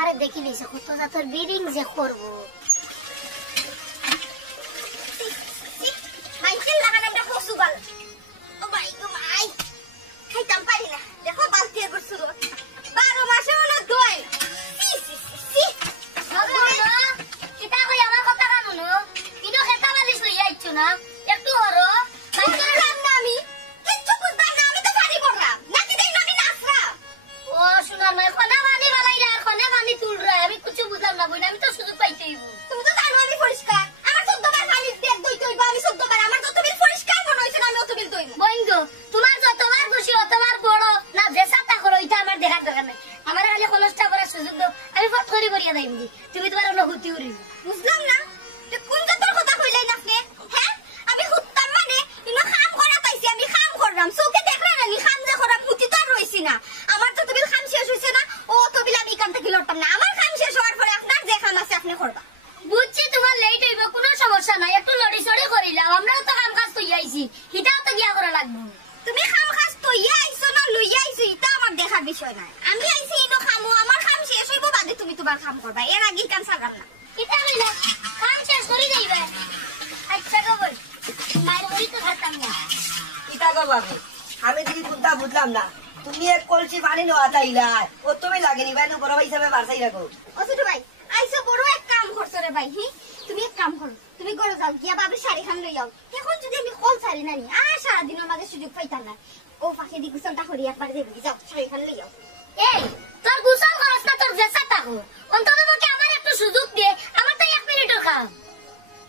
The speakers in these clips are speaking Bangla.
আমারে দেখি নিছে কত জাতর বিরিং যে করব মাইকেল লাগানো দেখো সুগাল ও ভাই গো ভাই খাইতাম পারি না দেখো বালতি একবার শুরু 12 মাসে হলো দই কিতা কই আমার কথা কানুনো কিন্তু খেতা বালিশ লই আইছো না একটু হরো মাইকেল রাম না আমি কিচ্ছু বুঝতাম না আমি তো পানি পড়লাম নাকি দেই নাকি নাচরা ও শোনা না কোনা পানি বালাইলা আর কোনা পানি তুলরা আমি কিছু বুঝলাম না বইনা আমি তো সুযোগ পাইতেইব তুমি তো জানো আমি পরিষ্কার আমার 14 বার পানি দেখ দই দইব আমি 14 বার আমার যত বিল পরিষ্কার মনে হইছে না আমি অত বিল দইব বইঙ্গো তোমার যতবার খুশি অতবার বড় না যেসাটা করো এটা আমার দেখার দরকার নাই আমার খালি কলসটা করার সুযোগ দাও আমি ফট করে করিয়া দেই তুমি তোমার অনুভূতি উড়ি বুঝলাম না তে কোন জাতের কথা কইলাই না আপনি হ্যাঁ আমি হুত্তাম মানে ইনো কাম করা পাইছি আমি কাম করলাম চোখে দেখরা না খাম যে করা মুতি তো আর রইছি না আমার তো বিল খাম শেষ হইছে না ও তো বিল আমি কাম থেকে লড়তাম না আমার খাম শেষ হওয়ার পরে আপনার যে খাম আছে আপনি করবা বুঝছি তোমার লেট হইব কোনো সমস্যা নাই একটু লড়ি সড়ি করিলাম আমরাও তো কাম কাজ তৈরি আইছি হিটাও তো গিয়া করা লাগবে তুমি কাম কাজ তৈরি আইছো না লইয়া আইছো এটা আমার দেখার বিষয় নাই আমি আইছি ইনো খামো আমার খাম শেষ হইব বাদে তুমি তোমার কাম করবা এর আগে কাম সারাম না কিতা হইলা কাম শেষ করি যাইবে আচ্ছা গো বল মাইর করি তো খাতাম না কিতা গো বাবু আমি দিদি বুঝতা বুঝলাম না তুমি এক কলসি পানি নেওয়া চাইলা ও তুমি লাগেনি ভাই বড় ভাই হিসাবে বাড়াই রাখো ও ছোট ভাই আইছো বড় এক কাম করছো রে ভাই তুমি এক কাম করো তুমি ঘরে যাও গিয়া বাবু শাড়ি খান লই যাও এখন যদি আমি কল ছাড়ি না নি সারা দিনের মাঝে সুযোগ পাইতাম না ও ফাঁকে দি গুছলটা করি একবার দেবি যাও শাড়ি খান লই যাও এই তোর গুছল খরচ না তোর জেসা টাকো অন্তত তোকে আমার একটু সুযোগ দে আমার তো 1 মিনিটের কাম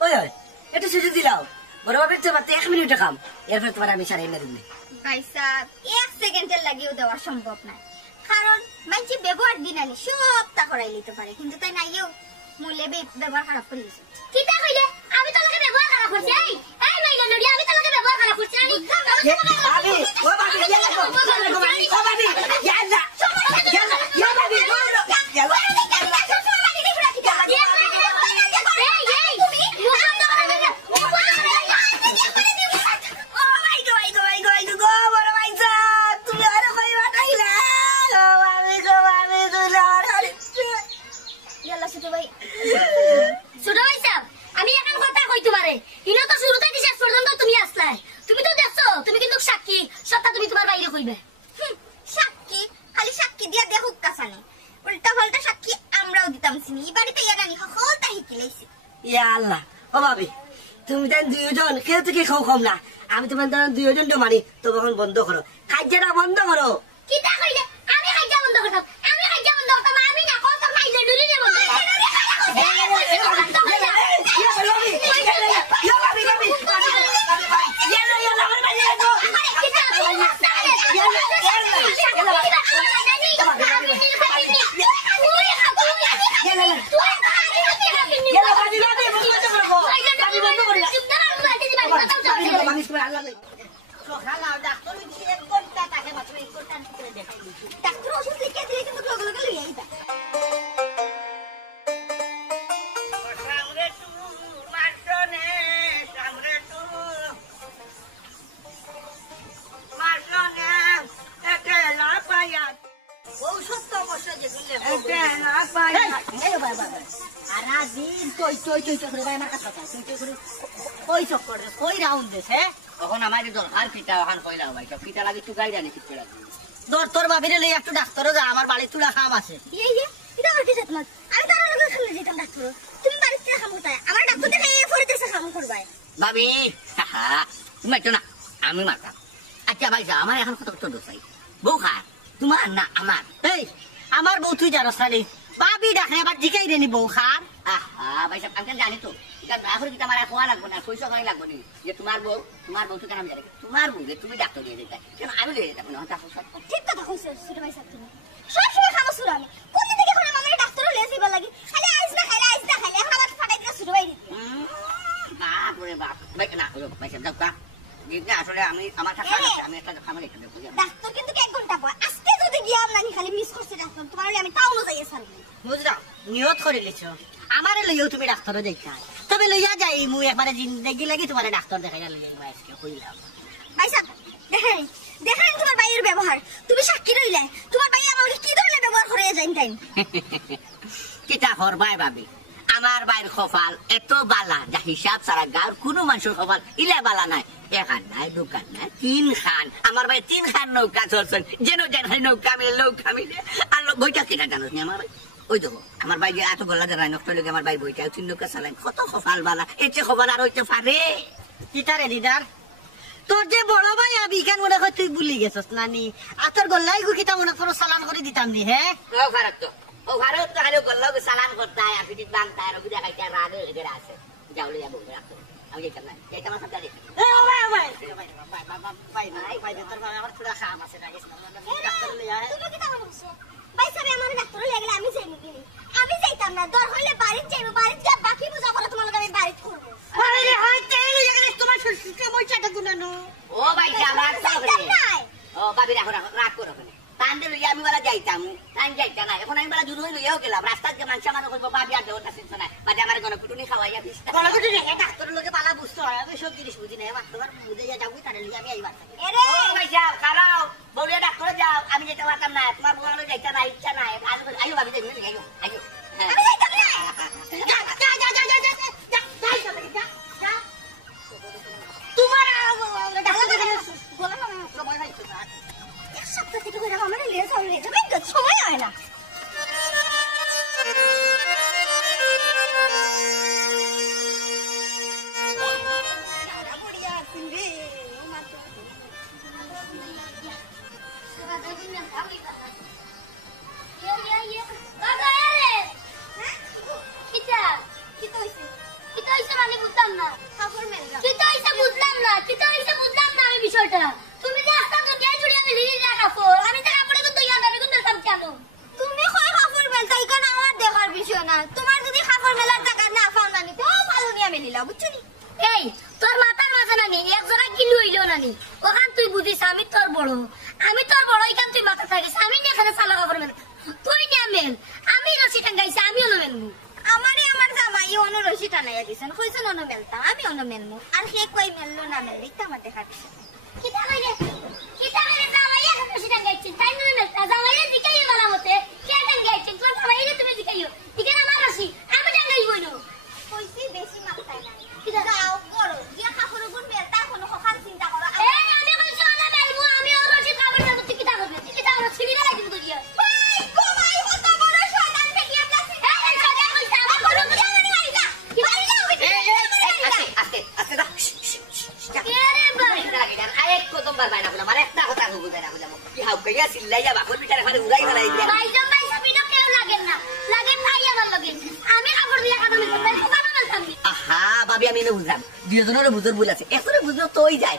ওই ওই একটু সুযোগ দিলাও বড় বাবার তো মাত্র 1 মিনিটের কাম এরপর তোমার আমি সারাই না দিই ভাই সাহেব 1 সেকেন্ডের লাগিও দেওয়া সম্ভব না কারণ মানছি ব্যবহার দিনানি সবটা করাই নিতে পারে কিন্তু তাই নাইও মূল্যে ব্যবহার খারাপ করে দিছে কিটা কইলে আমি তো লাগে ব্যবহার খারাপ করছি এই মাইলা নড়ি আমি তো লাগে ব্যবহার খারাপ করছি আমি ভাবি ও ভাবি গেলা গো ও ভাবি গেলা ইয়া ভাবি গেলা তুমি তাই দুইজন কেউ থেকে খাও কম না আমি তোমার দুইজন মানি তো এখন বন্ধ করো খাইজাটা বন্ধ করো কিটা কইলে আমি খাইজা বন্ধ করতাম আমি খাইজা বন্ধ করতাম আমি না কত খাইলে ডুরি রে বন্ধ ডাক্তার ওষুধ লিখে দিলে কিন্তু লগে লগে লইয়া আইবা তোর ভাবিরে লই একটু ডাক্তারও যা আমার বাড়ি তুলা কাম আছে ভাবি তুমি একটু না আমি মারতাম আচ্ছা ভাই আমার এখন কত কত দোষ বউ খা তোমার না আমার এই আমার বউ তুই জানো সালি পাবি দেখে আবার জিকাই দেনি বউ খার আহা ভাই সাহেব আমি জানি তো এখন কি আমার খোয়া লাগবে না পয়সা খাই লাগবে না যে তোমার বউ তো কেন আমি জানি তোমার বউ তুমি ডাক্তার দিয়ে যেতে কেন আমি লিয়ে যাবো না ঠিক কথা কইছো ছোট ভাই সাহেব তুমি সবসময় খাবো শুরু আমি কোন দিকে এখন আমার ডাক্তারও লিয়ে যাইবা লাগি খালি আইস না খাইলে এখন আমার ফাটাই দিলা ছোট ভাই দিতে বাপ রে বাপ ভাই না ভাই সাহেব যাও কা আসলে আমি আমার টাকা আছে আমি একটা খামার একটু দেবো ডাক্তার কিন্তু 1 ঘন্টা পর আজকে যদি গিয়াম না খালি মিস করছি ডাক্তার তোমার আমি টাউনও যাইয়া সারবো বুঝলাম নিয়ত করে লিছো আমারে লইও তুমি ডাক্তারও দেখাই তবে লইয়া যাই মুই একবারে জিন্দেগি লাগি তোমারে ডাক্তার দেখাইয়া লইয়া আজকে কইলাম ভাই সাহেব দেখেন দেখেন তোমার ভাইয়ের ব্যবহার তুমি সাক্ষী রইলে তোমার ভাই আমাকে কি ধরনের ব্যবহার করে জানি তাই কিতা করবাই ভাবি আমার বাইর কপাল এত বালা যা হিসাব ছাড়া গাঁর কোনো মানুষের কপাল ইলা বালা নাই এখান নাই দোকান নাই 3 খান আমার ভাই 3 খান নৌকা চলছেন যেন যেন নৌকা মিলে আর বইটা কিনা জানোস নি আমার ভাই ওই দেখো আমার ভাই যে এত গলা ধরায় নষ্ট লোক আমার ভাই বইটা 3 নৌকা চালান কত কপাল বালা এতে কপাল আর হইতে পারে কিতা রে দিদার তোর যে বড় ভাই আবি কেন মনে হয় তুই ভুলি গেছস নানি আর তোর গল্লাই গু কিতা মনে করো চালান করে দিতাম নি হ্যাঁ ও ভারত তো খালি গল্লা চালান করতে হয় আফিটিত বাংতা আর ওগুলা খাইতে রাগ এগেরা আছে যাওলে যাবো রাখো আমি যেতাম না যেতাম না সাথে এ ও ভাই ভাই তোর ভাই আমার থোড়া খাম আছে না ডাক্তার লইয়া তুমি কি তাহলে বলছো ভাই সাহেব আমার ডাক্তার লাগলে আমি যাই নাকি আমি যাইতাম না দর হইলে বাড়ি যাইবো বাড়ি যা বাকি পূজা করে তোমার লগে আমি বাড়ি করব আরে রে হাই তেল লইয়া গেলে তোমার শ্বশুরকে মইটাটা গুনানো ও ভাই যাবা ও ভাবি রাখো রাগ করো ওখানে তান্ডে লইয়া আমি বলা যাইতাম তাই যাইতা না এখন আমি বলা দূর হই লইয়াও গেলাম রাস্তার যে মানুষ আমার কইবো ভাবি আর দেওয়ার কাছে না বাজে আমার গণ কুটুনি খাওয়াইয়া দিস বলা কিছু রেখে ডাক্তার লগে পালা বুঝতে হয় আমি সব জিনিস বুঝি না মাত্র বুঝে যা যাবি তারে লইয়া আমি আইবার এরে ও ভাই যাও খারাও বলিয়া ডাক্তারে যাও আমি যেতে পারতাম না তোমার বউলে যাইতা না ইচ্ছা নাই আইও ভাবি যাই আইও আইও আমি যাইতাম না যা তোমার ডাক্তার বলা না সময় হইছে না এক সপ্তাহ থেকে কইরা আমার লিয়ে যাবে সময় হয় না বিষয়টা তুমি যে আস্তা দুনিয়ায় জুড়ে আমি লিলি না কাপড় আমি তো কাপড়ে তো তুই আনবি কোন দেখাম কেন তুমি কই কাপড় মেলতা ইকন আমার দেখার বিষয় না তোমার যদি কাপড় মেলার টাকা না পাও না নি তো ভালো নিয়া মেলিলা বুঝছো নি এই তোর মাথার মাঝে না নি এক জোড়া কিলো হইলো না নি ওখান তুই বুঝিস আমি তোর বড় এখান তুই মাথা থাকিস আমি নি এখানে সালা কাপড় মেল তুই নিয়া মেল আমি রশি টাঙ্গাইছি আমি হলো মেলমু আমারে আমার জামাই অন্য রশি টানাইয়া দিছেন কইছেন অন্য মেলতা আমি অন্য মেলমু আর সে কই মেললো না মেললি তা আমার দেখার বিষয় কিতা কইরে জামাইয়া রশি টাঙ্গাইছি তাই না মেলতা জামাইয়া দিকাই বলা মতে কে টাঙ্গাইছি তোর জামাইয়া তুমি দিকাইও দিকে আমার রশি আমি টাঙ্গাইবো না কইছি বেশি মাথায় না কিতা যাও করো যে কাপড় গুন মেলতা কোনো কখন চিন্তা করো এই আমি কইছি না মেলমু আমি ওর রশি কাপড় টাঙ্গু তুই কিতা করবি কিতা আমার ছিড়ি না লাগি তুই ভাই গোমাই হতো বড় শয়তান পেটি আমরা এই শয়তান কইছা আমার বড় বুঝা না আইগা কি বাড়ি যাও আস্তে দা কেরে ভাই আরেক কদম বার বাইনা বলা মানে একটা কথা বুঝে না বুঝামু কি হাউ কইয়া সিল্লাইয়া বাকর বিটারে খালি উড়াই ফেলাই দিয়া ভাইজান ভাই সবিনো কেউ লাগেন না ভাই আমার লগে আমি কাপড় দিয়া কাটা মিল তাই কথা বলতাম আহা ভাবি আমি না বুঝলাম দুইজনের বুঝর ভুল আছে এখনো বুঝলো তোই যায়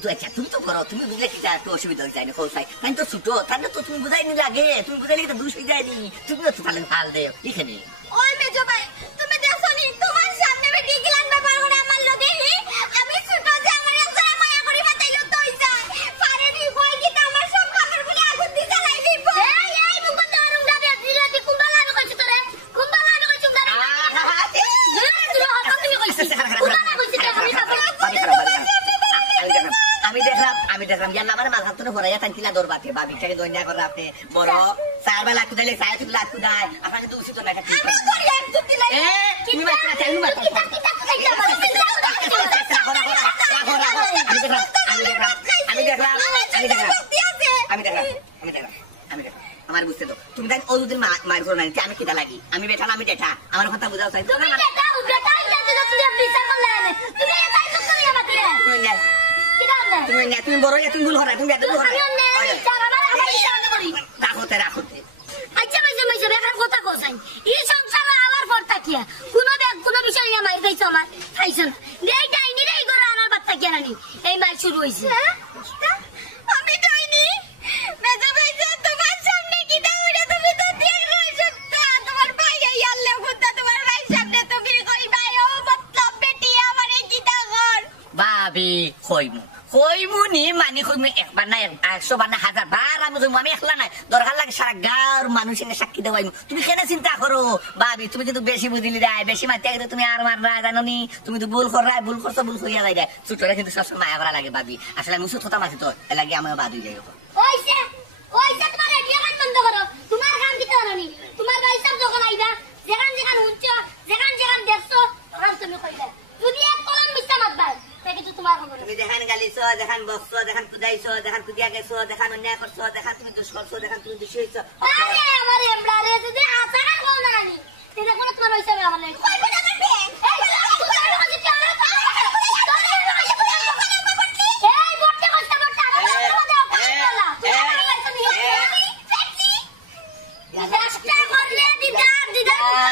তুই আচ্ছা তুমি তো করো তুমি বুঝলে কি যা তো অসুবিধা হই যায় না কোসাই তাই তো ছোট তাহলে তো তুমি বুঝাই নি লাগে তুমি বুঝাইলে তো দুষ হই যায়নি তুমি তো তাহলে ভাল দেও এখানে ওই মেজো ভাই তুমি দেখো নি তোমার সামনে বেটি গিলান ব্যাপার করে আমার লগে আমি ছোট যে আমার একজন মায়া করি বাতাইলো তোই যায় পারেনি কই কি আমার সব কাপড় গুলো আগুন দি জ্বালাই দিব এই মুখ দারুম দাবে দিলা দি কুম্বালা আমি কইছি তোরে কুম্বালা আমি কইছি তোরে আমি দেখলাম জানলা আমার মাথা তো ভরাইয়া টানছিলা দরবাতে বাবিটাকে দইনা করে আপনি বড় সারবা লাখ দিলে সায়া তুই লাখ দাই আপনাকে তো উচিত না এটা আমি করি এক তুই দিলাই তুমি মাত্রা চাই মাত্রা আমি দেখলাম আমার বুঝতে তো তুমি তাই ও দুদিন মার করো না আমি কিটা লাগি আমি বেটা আমি জেঠা আমার কথা বুঝাও চাই তুমি জেঠা উগটা ইন্টাতে তো তুমি বিচার করলে তুমি এটাই তো তুমি আমাকে তুমি না তুমি বড় তুমি ভুল করা তুমি বেটা ভুল করা রাখোতে আচ্ছা মাইছে বেকার কথা কোসাই এই সংসার আবার পড়তা কিয়া কোনো বিষয় নিয়ে মাই গাইছো আমার খাইছো না এই ডাইনি রে গরা আনার বাচ্চা কিয়া নানি এই মাই শুরু হইছে আমি ডাইনি মেজে ভাইছে তোমার সামনে কি দাউড়ে তুমি তো দিয়ে রইছো তোমার ভাই আইয়ালে খুদা তোমার ভাই সামনে তুমি কই ভাই ও মতলব বেটি আমারে কি দাগর ভাবি কইমুনি মানি কইমু একবার না 100 বার না 1000 বার আমি কইমু আমি একলা নাই দরকার লাগে সারা গাঁর মানুষ এনে সাক্ষী দেওয়াইমু তুমি কেন চিন্তা করো ভাবি তুমি কিন্তু বেশি বুঝিলি দেয় বেশি মাতে কিন্তু তুমি আর মার না জানোনি তুমি তো ভুল কর ভুল করছো ভুল হইয়া যায় ছোটরা কিন্তু সবসময় মায়া করা লাগে ভাবি আসলে আমি সুত কথা মাছি তো এ লাগে আমার বাদ হয়ে যায় ওইছে ওইছে তোমার রেডিও গান বন্ধ করো তোমার কাম কি করনি তোমার ভাই সব যখন আইবা যেখান যেখান উচ্চ যেখান যেখান দেখছো তখন তুমি কইবে যদি এক কলম মিছা মাতবা তাই কিন্তু তোমার খবর তুমি দেখান গালিছো দেখান বকছো দেখান কুদাইছো দেখান কুদিয়া গেছো দেখান অন্যায় করছো দেখান তুমি দোষ করছো দেখান তুমি দোষী হইছো আরে আমার এমড়ারে যদি আসারা কোন না নি তেলে কোন তোমার হইছে আমার নাই কইবে না বে এই তোমার কাছে কি আমার এই বটে কষ্ট বটে আমার কথা বলা তোমার কাছে নিয়ে চেষ্টা করলে দিদার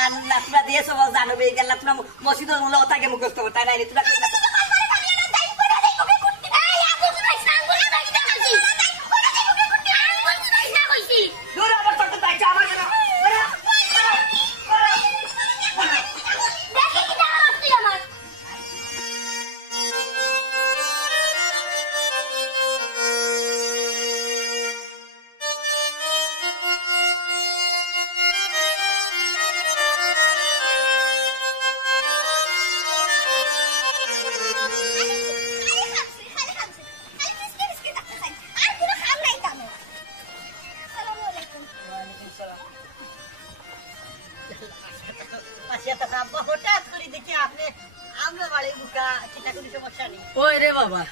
আল্লাহ তোমরা দিয়েছো বল জানো বে গেল তোমরা মসজিদের মূল ওটাকে মুখস্থ করতে নাই তোমরা দূর আবার তো তাইছে আমার কেন হঠাৎ করে দেখি আপনি আমরা বাড়ি বুকা চিন্তা করি সমস্যা নেই ওই রে বাবা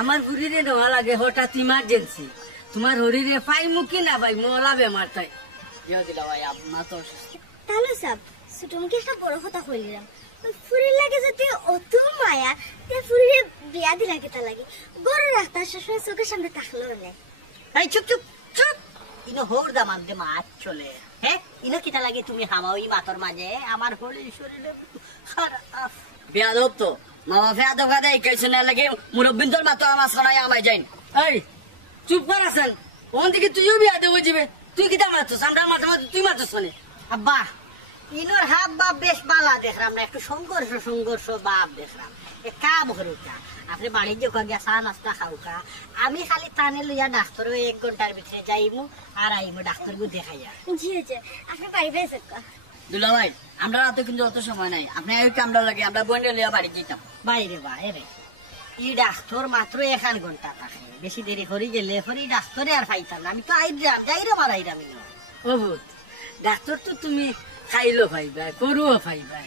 আমার শরীরে নেওয়া লাগে হঠাৎ ইমার্জেন্সি তোমার শরীরে পাইমু কি না পাই মোলা বেমার তাই দিলা ভাই আপনার তো অসুস্থ তাহলে সাব সুটমকে একটা বড় কথা কইলাম ফুরির লাগে যদি অত মায়া তে ফুরিরে বিয়া দিলা কেতা লাগে গরু রাস্তা শ্বশুর চোখের সামনে তাকলো না এই চুপ চুপ চুপ ইনো হোর দামান দে মাছ চলে হ্যাঁ ইনো কিটা লাগে তুমি হামাওই মাতর মাঝে আমার হলি শরীরে খারাপ বেয়াদব তো মা বাপে আদব কাদা একাইছে না লাগে মুরব্বিন তোর মাতো আমার শোনাই আমায় যাইন এই চুপ কর আছেন ওন দিকে তুইও বিয়াদব হয়ে যাবে তুই কিটা মারছিস আমরা মাথা মাথা তুই মারছিস শোনে আব্বা ইনোর হাব বাপ বেশ বালা দেখলাম না একটু সংঘর্ষ বাপ দেখলাম এ কাম হরুকা আপনি বাড়ির যে গিয়া চা নাস্তা খাওকা আমি খালি টানে লইয়া ডাক্তার 1 ঘন্টার ভিতরে যাইমু আর আইমু ডাক্তার গু দেখাইয়া জি জি আপনি বাড়ি পেয়েছেন দুলা ভাই আমরা রাতে কিন্তু অত সময় নাই আপনি এই কামলা লাগে আমরা বন্ডে লিয়া বাড়ি যেতাম বাইরে বাইরে ই ডাক্তার মাত্র 1 ঘন্টা থাকে বেশি দেরি করি গেলে ফরি ডাক্তারে আর পাইতাম না আমি তো আইরাম যাইরে মারাইরাম অভূত ডাক্তার তো তুমি খাইলো ভাইবা করুও ভাইবা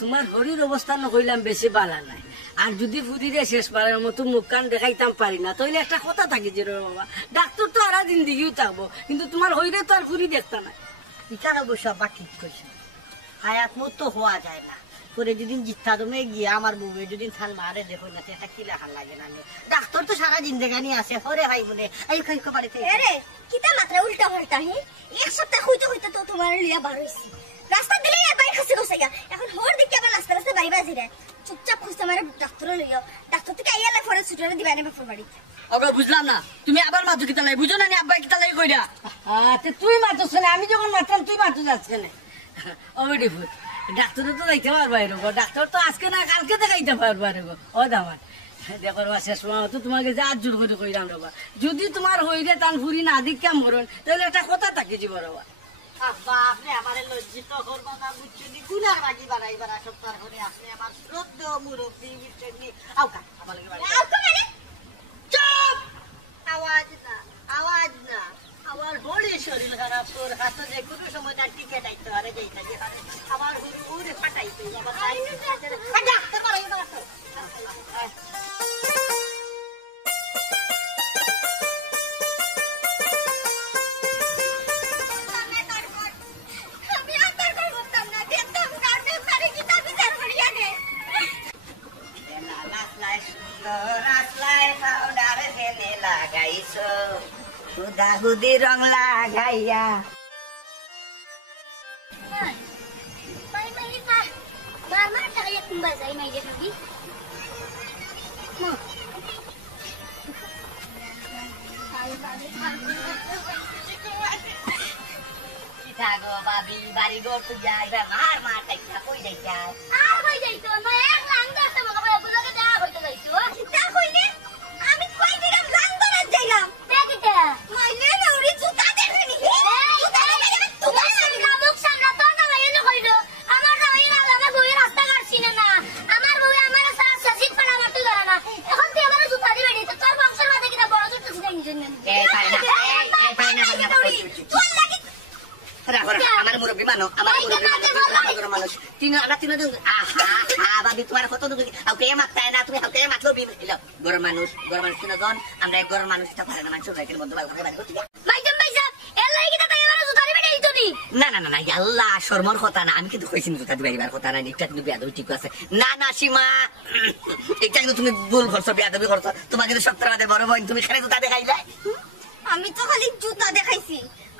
তোমার শরীর অবস্থা নকইলাম বেশি বালা নাই আর যদি ফুদিরে শেষ পারার মতো মুখ কান দেখাইতাম পারি না তাহলে একটা কথা থাকি যে রে বাবা ডাক্তার তো আর দিন দিকেও থাকবো কিন্তু তোমার হইরে তো আর ফুরি দেখতা না ইটার অবশ্য আবার ঠিক করছে হায়াত মত তো হওয়া যায় না পরে যেদিন জিত্তা দমে গিয়ে আমার বউয়ে যেদিন থান মারে দেখো না এটা কি লেখা লাগে না ডাক্তার তো সারা জিন্দেগানি আছে হরে ভাই বলে এই খাই বাড়িতে আরে কিতা মাত্রা উল্টা পাল্টা হে এক সপ্তাহ হইতে তো তোমার লিয়া বার হইছি রাস্তা দিলে বাইরে খসে খসে গা এখন হোর দিকে আবার রাস্তা রাস্তা বাই বাজি রে চুপচাপ খুঁজতে আমার ডাক্তার লইও ডাক্তার থেকে আইয়ালে পরে ছুটরে দিবানে বাপর বাড়ি ওকে বুঝলাম না তুমি আবার মাথু কিতা লাই বুঝো না নি আব্বা কিতা লাই কইরা তুই মাথু শুনে আমি যখন মাত্রাম তুই মাথু যাচ্ছে না ওবেডি ফুট ডাক্তার তো যাইতে পারবা এরকম ডাক্তার তো আজকে না কালকে দেখাইতে পারবা এরকম ও দামান দেখো শেষ সময় তো তোমাকে যে আজ জোর করে কইরাম রবা যদি তোমার হইরে টান ফুরি না দিক কাম মরণ তাহলে একটা কথা থাকি যাব রবা আব্বা আপনি আমারে লজ্জিত করবা না বুঝছেন গুনার বাজি বাড়াইবার সপ্তাহ করে আপনি আমার শ্রদ্ধ মুরব্বী বুঝছেন আউকা আমার লাগে বাড়ি আউকা মানে চুপ আওয়াজ না আমার হলি শরীর খারাপ তোর হাতে যে কোনো সময় তার টিকে দাইতে পারে যেই থাকে আমার হলি উড়ে ফাটাইতে আমার ডাক্তার মারাই না হুদি রং লাগাইয়া মাই পা মার টাকা কুম্বা যাই মাই রে ভাবি বাবি বাড়ি ঘর তো যাই মার মার টাইকা কই যাইতা আর কই যাইতো না এক লাং দশটা মগা বলে বুলাকে দেয়া হইতো যাইতো চিন্তা কইলে আমি মানুষ আমরা তিনজন বাবি তোমার কত হাউকে মাত্রায় না তুমি হাউকে মাতলো গরম মানুষ তিনজন আমরা এক গরম মানুষটা পারে না মানুষ সাইকেল মধ্যে না না না না আল্লাহ শর্মর কথা না আমি কিন্তু কইছি জুতা দিবার কথা না এটা কিন্তু বেয়াদবি ঠিক আছে না না সীমা এটা কিন্তু তুমি ভুল করছো বেয়াদবি করছো তোমাকে কিন্তু সপ্তাহে বড় বোন তুমি খালি জুতা দেখাইলে আমি তো খালি জুতা দেখাইছি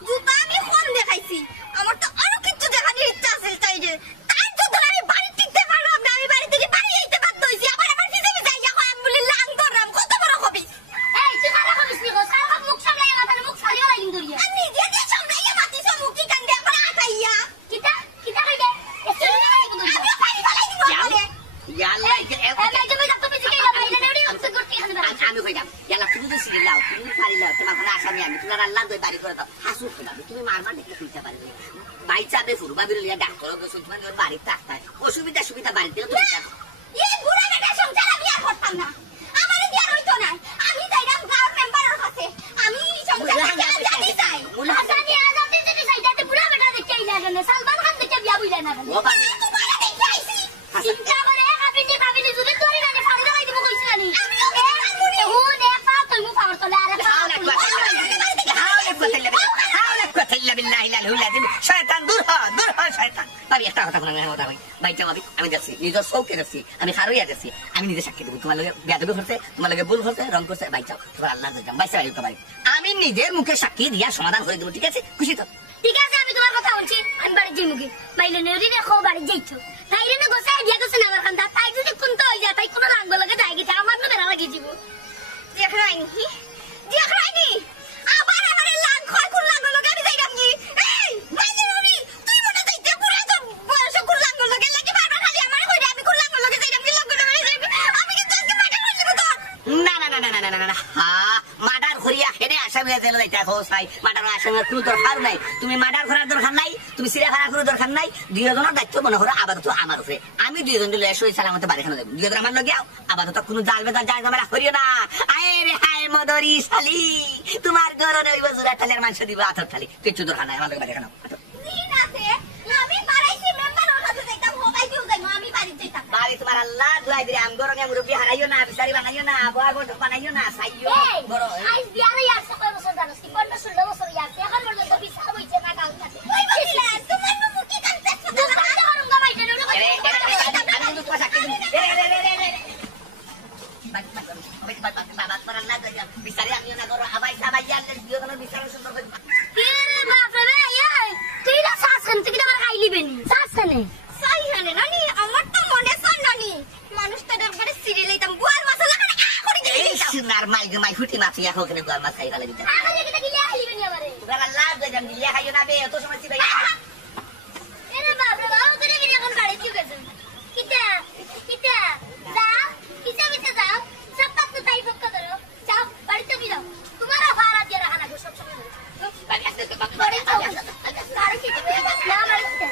জুতা আমি কোন দেখাইছি আমার তো আরো কিছু দেখানোর ইচ্ছা আছে তাই যে তাই জুতা আমি বাড়ি টিকতে পারলাম না আমি বাড়ি থেকে বাড়ি আইতে বাধ্য হইছি আবার আমার পিছে পিছে যাই আমি বলি লাং ধরলাম কত বড় কবি এই তুই কারা কবিস নি গো সারা মুখ সামলাইয়া মাথার মুখ ফালিও লাগিন ধরিয়া আমি নিজে যে সামলাইয়া মাতিছ মুখ কি কান্দে আবার আটাইয়া কিটা কিটা কইবে এসে আমি ফালি ফালাই দিব বলে ইয়াল্লা আমি কইলাম ইয়াল্লা তুমি তো সিরিলাও তুমি ফারিলাও তোমার কোনো আসামি আমি তোমার আল্লাহ দই বাড়ি করে দাও হাসু খেলাম তুমি মারমার দেখে খুলতে পারবে বাইচা বে ফুরবা বিরলিয়া ডাক্তার গেছো তোমার বাড়িতে আসতে সুবিধা বাড়িতে তুমি এই বুড়া বেটা সংসার আমি আর করতাম না আমারে দিয়া রইতো না আমি যাইরাম গাঁও মেম্বারের কাছে আমি সংসার জানি চাই আসানি আজাদ দিতে চাই যাতে বুড়া বেটা দেখে আইলা না সালমান খান দেখে বিয়া বুইলা না ও বাড়ি তোমারে দেখে আইছি চিন্তা করে কাবিনি যদি তোরে না ফাড়ি দাই দিব কইছ না নি আমি ও দেখা তুই মু ফাড় তোলে আরে শয়তান দূর হ শয়তান ভাবি একটা কথা বললাম কথা ভাই ভাইটা ভাবি আমি যাচ্ছি নিজের শৌকে যাচ্ছি আমি খারুইয়া যাচ্ছি আমি নিজে সাক্ষী দেবো তোমার লগে বেয়াদবি করছে তোমার লগে ভুল করছে রং করছে বাইচাও তোমার আল্লাহ যাম বাইসা ভাই আমি নিজের মুখে সাক্ষী দিয়া সমাধান করে দেবো ঠিক আছে খুশি তো ঠিক আছে আমি তোমার কথা বলছি আমি বাড়ি যাই মুখে বাইলে নেরি রেখো বাড়ি যাইছো তাই রে গোসাই বিয়া করছে না আমার কান্দা তাই যদি কোনটা হই যায় তাই কোন রাঙ্গ লাগে যাই গেছে আমার না বেরা লাগে জীব দেখরাইনি আবার আমার লাং খয় কোন লাঙ্গ লাগে আমি যাইরাম কি এই বাইলে নেরি তুই মনে যাইতে পুরা তো বয়স কোন লাঙ্গ লাগে লাগি বারবার খালি আমার কইরা আমি কোন লাঙ্গ লাগে যাইরাম কি লাঙ্গ লাগে আমি কিন্তু আজকে মার্ডার করে দিব তো না মার্ডার করিয়া হেনে আসামি জেলে যাইতে হোসাই মার্ডার আসামির কোনো দরকার নাই তুমি মার্ডার করার দরকার নাই তুমি সিরিয়া করার কোনো দরকার নাই দুইজনের দায়িত্ব মনে করো আপাতত আমার উপরে আমি দুইজন দিলে এসে সালামতে বাড়ি খানা দেবো দুইজন আমার লগে আপাতত কোনো জাল বেদাল যায় ঝামেলা করিও না আয় রে হায় মদরি শালি তোমার গরনে ওই বজুরা থালের মাংস দিব আথর থালি কিচ্ছু দরকার নাই আমার লগে বাড়ি খানা দিন আছে আমি বাড়াইছি মেম্বারের কাছে যাইতাম হোবাই দিও যাইমু আমি বাড়ি যাইতাম বাড়ি তোমার আল্লাহ দুয়াই দিরে আম গরনে মুরব্বি হারাইও না বিচারি বানাইও না বড় বড় বানাইও না সাইও বড় আইস বিয়ারে ইয়ারছে কয় বছর জানোস কি 15 বছর ইয়ারছে এখন পর্যন্ত বিছা হইছে না কাউ কাছে কই বলিলা তোমার মুখি কানতে কথা করুম গা মাইতে নড়ো আমি তো কথা কই বাবা তোমার আল্লাহ বিচারি আমিও না করো আবাই সাবাই আল্লাহ দুইজনের বিচার সুন্দর করে কে রে বাপ রে এই তুই না শাসন তুই না খাইলি বেনি শাসনে সাইহানে নানি আমার তো মনে পড় নানি মানুষটার উপরে সিরিয়াল লইতাম গোয়াল মশলা করে করে দিই সিনার মাই ফুটি মাছিয়া হোকনে গোল মাছ খাই ফেলে দিতে আগে কি গিলা খাইলি বেনি আমারে তোমার আল্লাহ দুইজন গিলা খাইও না বে এত সময় সিবাই এ রে বাপ রে বাপ করে বিয়ে এখন বাড়ি কি গেছে কিটা যাও কিটা যাও সব তো তাই পক্কা ধরো যাও বাড়িতে বিদাও তোমার ভাড়া দিয়ে রাখা না সব সময় বাড়ি আসতে তো বাড়ি যাও আর কি না বাড়িতে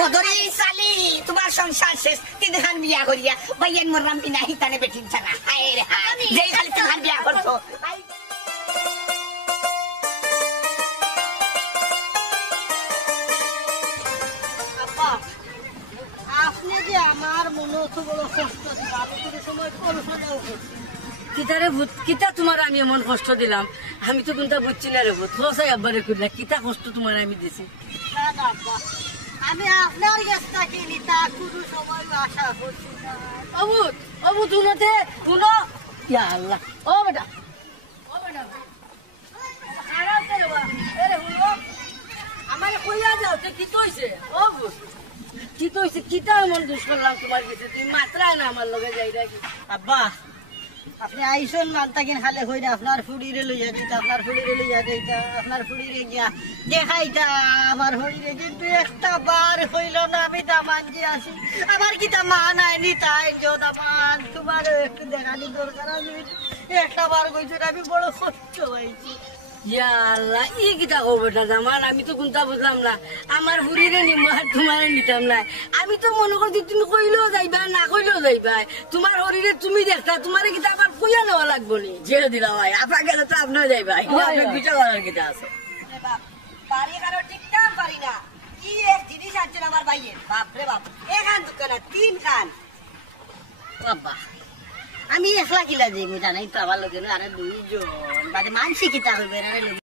মদরি সালি তোমার সংসার শেষ তিনখান বিয়া করিয়া ভাইয়ান মররাম বিনা হিতানে বেটিন ছাড়া হায় রে হায় যেই খালি তিনখান বিয়া করছো আপনি যে আমার মনে হচ্ছে বড় কষ্ট দিল আমি কোনো সময় কল্পনাও করছি কিতারে ভূত কিতা তোমার আমি এমন কষ্ট দিলাম আমি তো কোনটা বুঝছি না রে ভূত হোসাই আব্বারে কইলা কিতা কষ্ট তোমার আমি দিছি না আব্বা আমি আপনার কাছে থাকিনি তা কোনো সময় আশা করছি না অবুত উনতে উনো ইয়া আল্লাহ ও বেটা খারাপ করে বা আরে উনো আমারে কইয়া যাও তে কি কইছে অবুত কি কইছে কিতা এমন দুষ করলাম তোমার কাছে তুমি মাত্রায় না আমার লগে যাই রাখি আব্বা আপনি আইসন মানতাকিন খালে হইনা আপনার ফুড়িরে লইয়া দিতা আপনার ফুড়িরে লইয়া দিতা আপনার ফুড়িরে গিয়া দেখাইতা আমার হইরে কিন্তু একটা বার হইল না আমি দামান যে আসি আমার কি তা মান আইনি তাই দামান তোমার একটু দেখানি দরকার আমি একটা বার কইছো আমি বড় কষ্ট পাইছি ইয়া আল্লাহ ই কিতা কো বেটা জামান আমি তো কোনটা বুঝলাম না আমার হুরিরে নিমু আর তোমারে নিতাম না আমি তো মনে করছি তুমি কইলেও যাইবা না কইলেও যাইবা তোমার হরিরে তুমি দেখতা তোমারে কিতা আবার কইয়া নেওয়া লাগবো নি ছেড়ে দিলাম ভাই আপা গেলে তো আপনিও যাইবা আপনার বিচার করার কিতা আছে বাড়ি কারো ঠিকঠাক পারি না কি এক জিনিস আনছেন আমার ভাইয়ের, বাপরে বাপ, এখান দোকান না 3 খান। বাবা আমি একলা কিলা যাইব জানাই তো, আমার লোকের আরে 2 জন বাদে মানসি কিতা হইবে আরে লোক।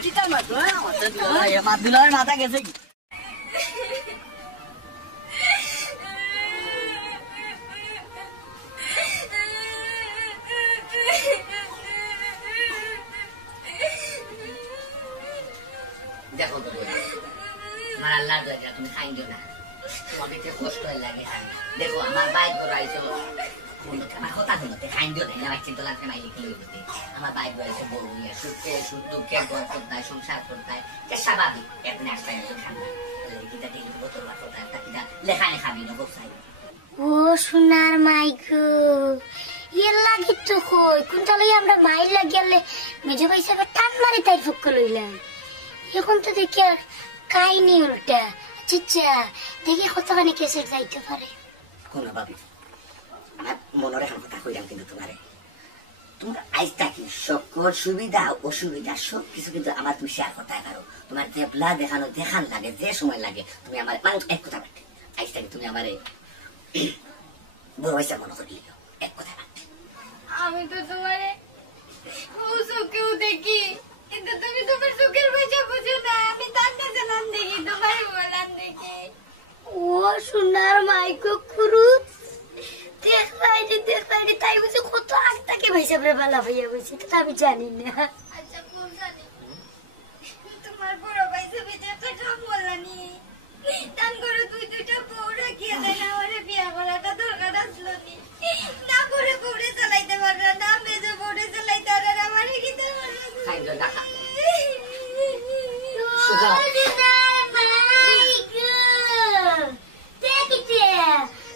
কিতা মাতো মাদুলার মাথা গেছে কি? দেখো তো আমার আল্লাহ দয়া তুমি খাইছো না, তোমাকে যে কষ্ট লাগে দেখো আমার বাইক গড়াইছো আমার কথা শুনতে খাইছো না, আমার চিন্তা লাগছে মাইলে কি হইতে আমার বাইক গড়াইছে বউ নিয়ে সুখে সুখ দুঃখে ঘর করতে সংসার করতে যে স্বাভাবিক এখন একটা একটু ঠান্ডা কিটা দিন বোতল বা কথা একটা কিটা লেখায় খাবি না বসাই ও সোনার মাইকো ইয়ে লাগি তো কই কোনটা লই আমরা মাইল লাগিয়ালে মেজো পয়সা টান মারি তাই ফুক লইলাম এখন তো দেখি আর কাইনি উল্টা চিচ্চা দেখি কতখানি কেসের যাইতে পারে কোন ভাবি আমার মনের এখন কথা কইলাম কিন্তু তোমারে তোমরা আজ থাকি সকল সুবিধা অসুবিধা সব কিছু কিন্তু আমার তুমি শেয়ার করতে পারো, তোমার দেবলা দেখানো দেখান লাগে যে সময় লাগে তুমি আমার মানুষ এক কথা বাড়তে আজ থাকি তুমি আমার বড় পয়সা মনে করি এক কথা বাড়তে আমি তো তোমারে চোখেও দেখি কিন্তু তুমি তোমার চোখের পয়সা বুঝো না, আমি তার কাছে নাম দেখি তোমার বলান দেখি ও সোনার মাইকো কুরুত দেখবাইনি তাই বুঝি কত আগ থেকে পয়সা বেলা ভাইয়া বুঝি তো আমি জানি না। আচ্ছা কোন জানি তোমার বড় পয়সা বেঁচে একটা কাম বললানি দান করে তুই দুইটা বউ রাখিয়ে দেয় না, আমার বিয়া করাটা দরকার আসলো নি না করে বউরে চালাইতে পারবে না মেজে বউরে চালাইতে আর আমার কিতে খাইলো টাকা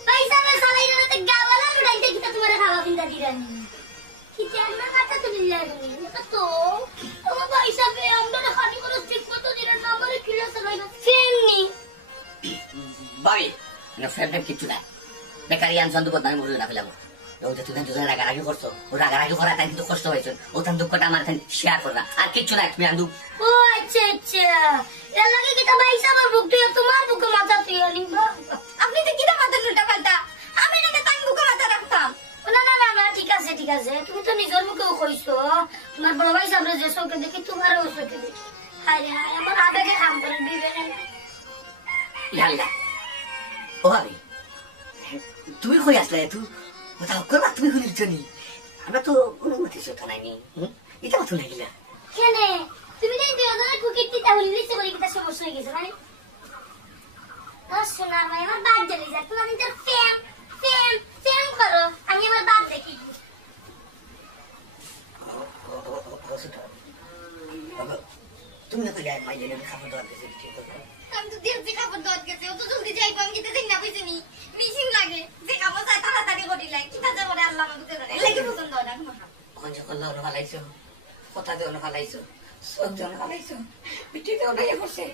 পয়সা में চালাই না তো গাওয়ালা লড়াইতে কিটা তোমার খাওয়া পিন্দা দিরানি কি জানা কথা তুমি লাগনি তো ও পয়সা পে আমরা খানি করে ঠিক মতো দিরান না আমারে কিলো চালাই না ফেমনি ভাবি না ফ্রেন্ড কিছু না বেকারি আনছন তো বদনামি মুড়ি না ফেলাবো ও যে তুমি দুজন রাগারাগি করছো ও রাগারাগি করা তাই কিন্তু কষ্ট হয়েছে ও তার দুঃখটা আমার শেয়ার করলা আর কিছু না তুমি আন্দু ও আচ্ছা আচ্ছা এর লাগে কিটা পয়সা আমার বুক তুই তোমার বুকে মাথা তুই আনি আপনি তো কিটা মাথা উল্টা পাল্টা আমি না তাই বুকে মাথা রাখতাম না না না না ঠিক আছে তুমি তো নিজের মুখেও কইছো তোমার বড় ভাই সামনে যে চোখে দেখি তোমারও চোখে দেখি হায় হায় আমার আবেগে কাম করে দিবে না ইয়াল্লা ও ভাবি তুমি কই আসলে তুই কোথাও করবা তুমি শুনিস নি আমরা তো অনুমতি চোখা নাইনি এটা কথা লাগিলা কেনে তুমি দেন দুজনের কুকিটটি তাহলে নিচে করে কিটা সমস্যা হয়ে গেছে ভাই ও সোনার ভাই আমার বাদ জ্বলে যায় তোমার ইন্টার ফেম করো আমি আমার বাদ দেখি তুমি না তো যাই মাই জেনে খাবার দাবার কিছু ঠিক করো আমি তো দিন খাবার দাওয়াত গেছে ও তো জলদি যাইবো আমি কিটা দিন না বুঝিনি মিশিং লাগে যে খাবার চাই তাড়াতাড়ি করি লাই কিটা যাব রে আল্লাহ আমাকে দেন এই লাগি পছন্দ হয় না কোন যে কল্লা ওরা ফালাইছো কথা দিয়ে ওরা ফালাইছো সব জন ফালাইছো পিঠিতে ওরা ইয়ে করছে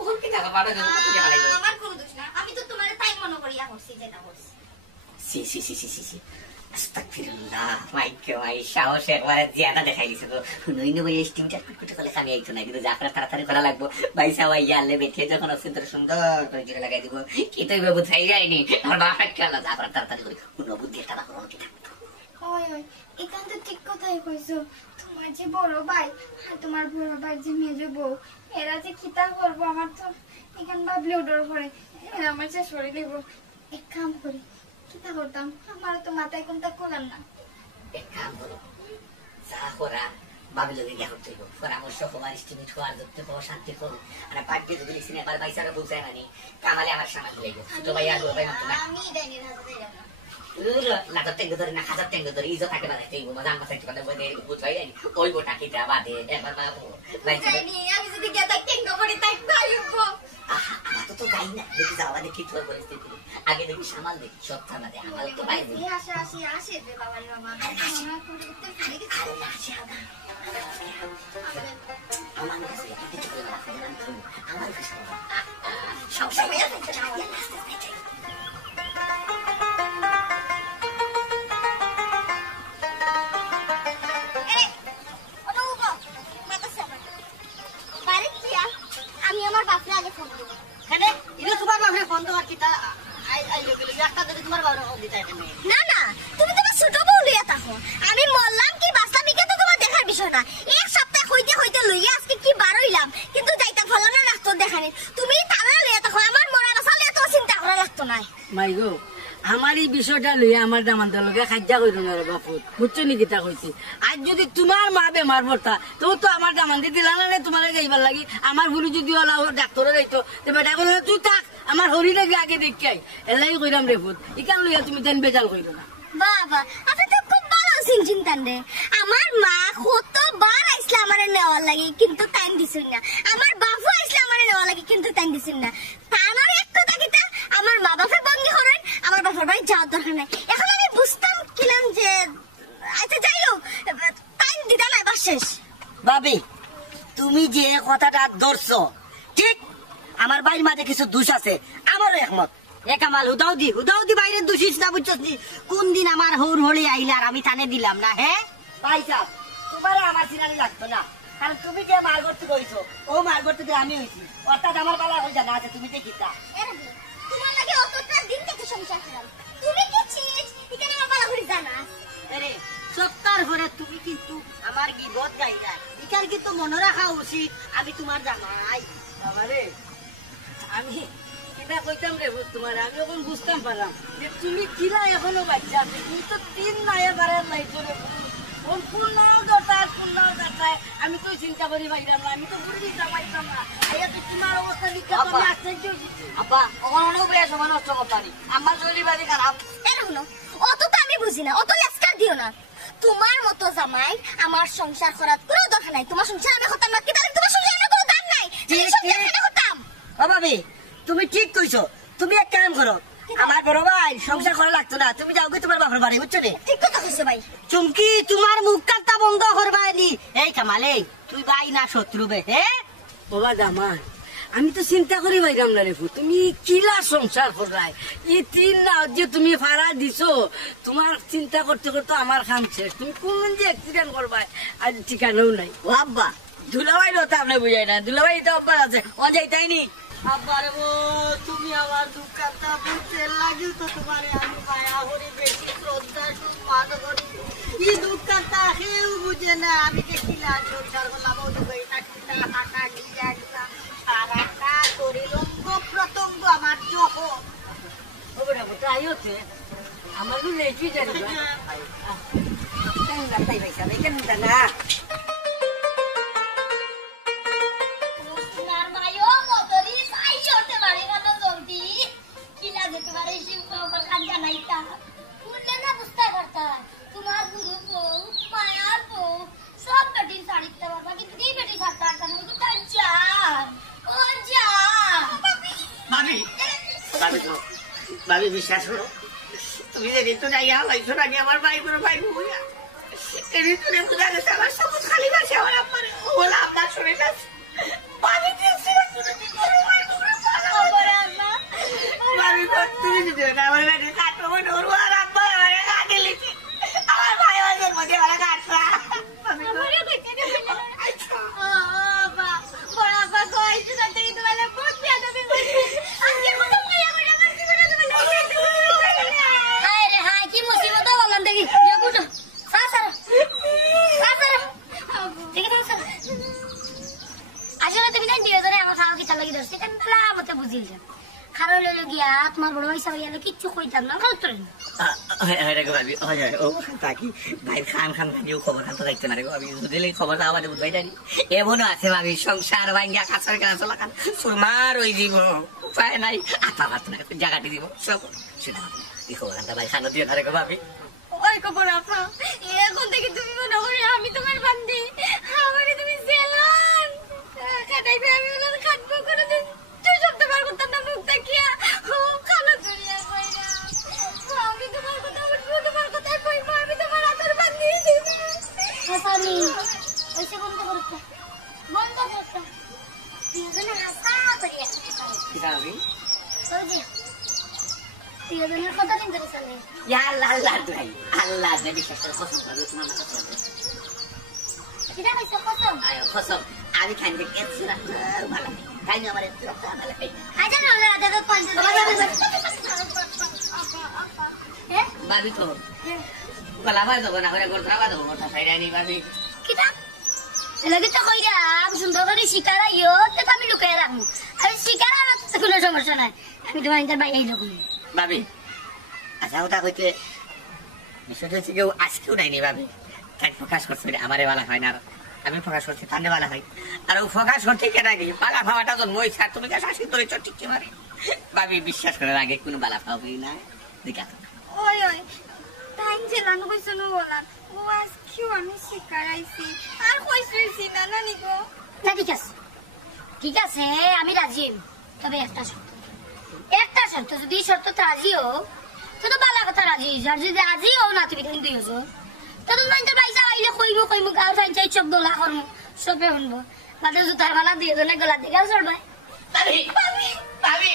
ওখান কি টাকা বাড়া গেল কোথায় ফালাইছো আমার কোনো দোষ না আমি তো তোমার তাই মনে করিয়া করছি যেটা করছি সি আস্তাগফিরুল্লাহ মাইকে মাই সাহস একবারে জিয়াদা দেখাই দিছে তো নইনো ভাই স্টিমটা কুটকুটে করে খামি আইতো না কিন্তু যাকরা তাড়াতাড়ি করা লাগবো ভাই সাওয়াই আলে বেঠে যখন অসুন্দর সুন্দর করে জিরে লাগাই দিব কি তো বাবু ছাই যায়নি আর বাপা কেলা যাকরা তাড়াতাড়ি করে কোন বুদ্ধি একটা না করো কি থাকতো ওই এখান তো ঠিক কথাই কইছো তোমার যে বড় ভাই আর তোমার বড় ভাই যে মেজো বউ এরা যে খিতা করবো আমার তো এখান ভাবলেও ডর করে এরা আমার যে শরীর দেবো এক কাম করি খিতা করতাম আমার তো মাথায় কোনটা করলাম না এক কাম করো যা করা বাবি লোকে গিয়া করতে হইব পরামর্শ হওয়ার স্টিমিট হওয়ার যুক্তি হওয়া শান্তি করো আর পার্টি যদি সিনেমার বাইসারা বুঝায় মানে কামালে আমার সামাল হয়ে গেছে ছোট ভাই আর বড় ভাই মাত্র না আমি ডাইনির হাতে দিলাম না লাগার টেঙ্গো ধরে না হাজার টেঙ্গো ধরে ইজো থাকে না দেখতেই মজা আমার সাথে কথা বলে বুঝাই যায়নি ওই গোটা কি যা বাদে একবার বাবু ডাইনি আমি যদি গিয়ে তাই টেঙ্গো করি তাই ভাইবো আমার তো যাই না দেখি যাওয়া দেখি তোর পরিস্থিতি আগে দেখি সামাল দেখি সব থামাতে আমার তো বাইরে এই আসে রে বাবার মামা মনে করে উঠতে পারি কি আরে না আসে আমার কাছে কিছু করে রাখা জানান তো আমার কাছে সব সময় আমি আমার বাপরে আগে ফোন দেবো কেন ইনো তোমার বাপরে ফোন দেওয়ার কিতা আইলো গেল একটা যদি তোমার বাপরে ফোন দিতে এখানে না তুমি তোমার ছোট বউ লইয়া থাকো আমি মরলাম কি বাঁচলাম কি তো তোমার দেখার বিষয় না এক সপ্তাহ হইতে লইয়া আজকে কি বার হইলাম কিন্তু যাইতা ভালো না ডাক্তার দেখানি তুমি তারা লইয়া থাকো আমার মরা বাসা লইয়া তো চিন্তা করা লাগতো না মাই গো আমার এই বিষয়টা লইয়া আমার দামান্তার লগে খাজ্জা কইল না রে বাপুত বুঝছো নি কিতা কইছি আজ যদি তোমার মা বেমার পড়তা তো আমার দামান্তি দিলা না তোমার গাইবার লাগি আমার ভুলি যদি ওলা ডাক্তারে যাইতো তো বেটা কইল তুই থাক আমার হরি লাগে আগে দেখাই এলাই কইরাম রে ভূত ইকান লইয়া তুমি তেন বেজাল কইল না বাবা আপনি তো খুব ভালো চিন্তান রে আমার মা কতবার আইসলে আমারে নেওয়ার লাগি কিন্তু টাইম দিছেন না আমার বাবু আইসলে আমারে নেওয়ার লাগি কিন্তু টাইম দিছেন না তার এক কথা কিতা আমার মা বাপে বন্দি করেন আমার বাবার বাড়ি যাওয়ার দরকার নাই এখন আমি বুঝতাম কিলাম যে আচ্ছা যাই হোক টাইম দিতে নাই বাস শেষ ভাবি তুমি যে কথাটা ধরছো ঠিক আমার বাইর মাঝে কিছু দোষ আছে আমারও একমত একামাল হুদাউদি বাইরে দোষিস না বুঝছস নি কোন দিন আমার হৌর হলি আইলে আর আমি টানে দিলাম না হ্যাঁ পয়সা তোমার আমার সিনারি লাগতো না কারণ তুমি যে মার করতে কইছো ও মার করতে আমি হইছি অর্থাৎ আমার বাবা হই জানা আছে তুমি যে কিতা তোমার লাগে অতটা দিন থেকে সংসার করলাম তুমি কি চিজ এখানে আমার বালা করে জানা আরে সত্তর ঘরে তুমি কিন্তু আমার গিবত গাইরা ইকার কিন্তু মনে রাখা উচিত আমি তোমার জামাই বাবারে আমি এটা কইতাম রে তোমার আমি এখন বুঝতাম পারলাম যে তুমি কিলা এখনো বাচ্চা তুমি তো 3 নায়ে বারের লাইছো রে পূর্ণ দরকার আমি তো চিন্তা করি পাইলাম না আমি তো বুঝি পাইতাম না আইয়া তো তোমার অবস্থা লিখা তো আমি আশ্চর্য হইছি আপা ওখানে অনেক বেশ সমান নষ্ট করতানি আমার শরীর বাড়ি খারাপ এরকম অত তো আমি বুঝি না অত লেস্কার দিও না তোমার মতো জামাই আমার সংসার করার কোনো দরকার নাই তোমার সংসার আমি হতাম না কি তাহলে তোমার সংসার আমার কোনো দাম নাই তুমি সংসার কেন হতাম ও ভাবি তুমি ঠিক কইছো তুমি এক কাম করো আমার বড় ভাই সংসার করা লাগতো না তুমি যাও তোমার বাপের বাড়ি বুঝছো নি ঠিক কথা কইছো ভাই চুমকি তোমার মুখ কাটা বন্ধ করবা নি এই কামালে তুই ভাই না শত্রু বে হ্যাঁ বাবা জামাই আমি তো চিন্তা করি পাইলাম না রে তুমি কিলা সংসার করাই এই 3 নাও যে তুমি ভাড়া দিছো তোমার চিন্তা করতে করতে আমার খান শেষ তুমি কোন যে অ্যাক্সিডেন্ট করবাই আজ ঠিকানাও নাই ও আব্বা দুলাভাই তো আপনি বুঝাই না দুলাভাই তো আব্বা আছে ও যাইতাই নি আব্বারে ও তুমি আমার দুঃখ কাটা বুঝতে লাগি তো তোমারে আমি মায়া হরি বেশি শ্রদ্ধা সম্মান করি এই দুঃখ কাটা কেউ বুঝে না আমি যে কিলা সংসার করলাম ও দুই টাকা টাকা দিয়ে একলা সারাটা শরীর অঙ্গ প্রত্যঙ্গ আমার জহ ও বেটা কোথা আইওতে আমার তো লেখি জানি না কেন যাইতাই ভাই সাহেব কেন না একেবারে শিব খবর কান জানাইতা শুনলে না বুঝতে পারতা তোমার গুরু বউ মায়ার বউ সব বেটি ছাড়িতে পারবা কিন্তু এই বেটি ছাড়তে পারতা না কিন্তু তার জান ও জান ভাবি ভাবি তো ভাবি বিশ্বাস করো তুমি যেদিন তো যাইয়া হয়েছো আমি আমার ভাই করে ভাই বইয়া এদিন তো বুঝা গেছে আমার সবুজ খালি বাসে আমার আপনার বলা আপনার শুনে গেছে ভাবি দিয়েছে ভাবি তুমি যদি আমার বেটি কাটো ধরবো আর আব্বা আমার কাটে লিখি আমার ভাই ওদের মধ্যে ওরা কাটরা ভাবি তোমার বড় ভাই সবাই কিচ্ছু কইতাম না এমনও আছে ভাবি সংসার ভাঙ্গা কাছার কেনা চলা খান সুরমার ওই দিব উপায় নাই আতা ভাত না জায়গাটি দিব সব সেটা এই খবর আনতে ভাই খানো দিয়ে ধরে ভাবি ওই খবর আপা এখন থেকে তুমি মনে করে আমি তোমার বান্দি আমারে তুমি জেলান কাটাইবে আমি ওনার খাটবো করে দিন তুই সব তোমার কথা না মুখ দেখিয়া ও খালো জড়িয়া কইরা আমি তোমার কথা উঠবো তোমার কথা কইবো আমি তোমার হাতের বান্দি হাসানি ওইসে বন্ধ করতে প্রিয়জনের হাসা করিয়া কি ভাবি ওই যে প্রিয়জনের কথা দিন ধরে চলে আল্লাহ আল্লাহ ভাই আল্লাহ বিশ্বাস করে কসম ভাবি তোমার মাথা চলে কিটা কইছো কসম কসম আমি খান থেকে এসে রাখতে ভালো খাই আমার এসে রাখতে ভালো খাই আচ্ছা না ওরা দাদা কোন হ্যাঁ ভাবি তো গলা বাজ না করে গোটা বাজ গোটা সাইডা নি ভাবি কিটা লাগে তো কইরা আমি সুন্দর করে শিকার আইও তো আমি লুকায় রাখবো আমি শিকার আমার কোনো সমস্যা নাই আমি তোমার ইন্টার বাইরে লোক ভাবি আচ্ছা ওটা হইতে বিষয়টা হচ্ছে কেউ আজকেও নাইনি ভাবি তাই প্রকাশ করছে আমারে বালা হয় না আমি প্রকাশ করছি তান্ডে বালা হয় আর ও প্রকাশ করতে কেন আগে বালা খাওয়াটা জন্ম হয়েছে আর তুমি শাসি ধরে চটিকে মারে ভাবি বিশ্বাস করার আগে কোনো বালা খাওয়াবি না দেখা ওই ওই টাইম জেলান কইছো না বলান ও আজকেও আমি শিকার আইছি আর কইছি না না নিকো না ঠিক আছে আমি রাজি তবে একটা শর্ত যদি শর্তটা রাজিও তো বালা কথা রাজি আর যদি রাজিও না তুমি কিন্তু হইছো তো তুমি তো পয়সা আইলে কইমু গাল ফাইন চোখ দোলা করমু সবে শুনবো বাদে জুতার মালা দিয়ে দলে গলা দিয়ে গাল চড়বা ভাবি ভাবি ভাবি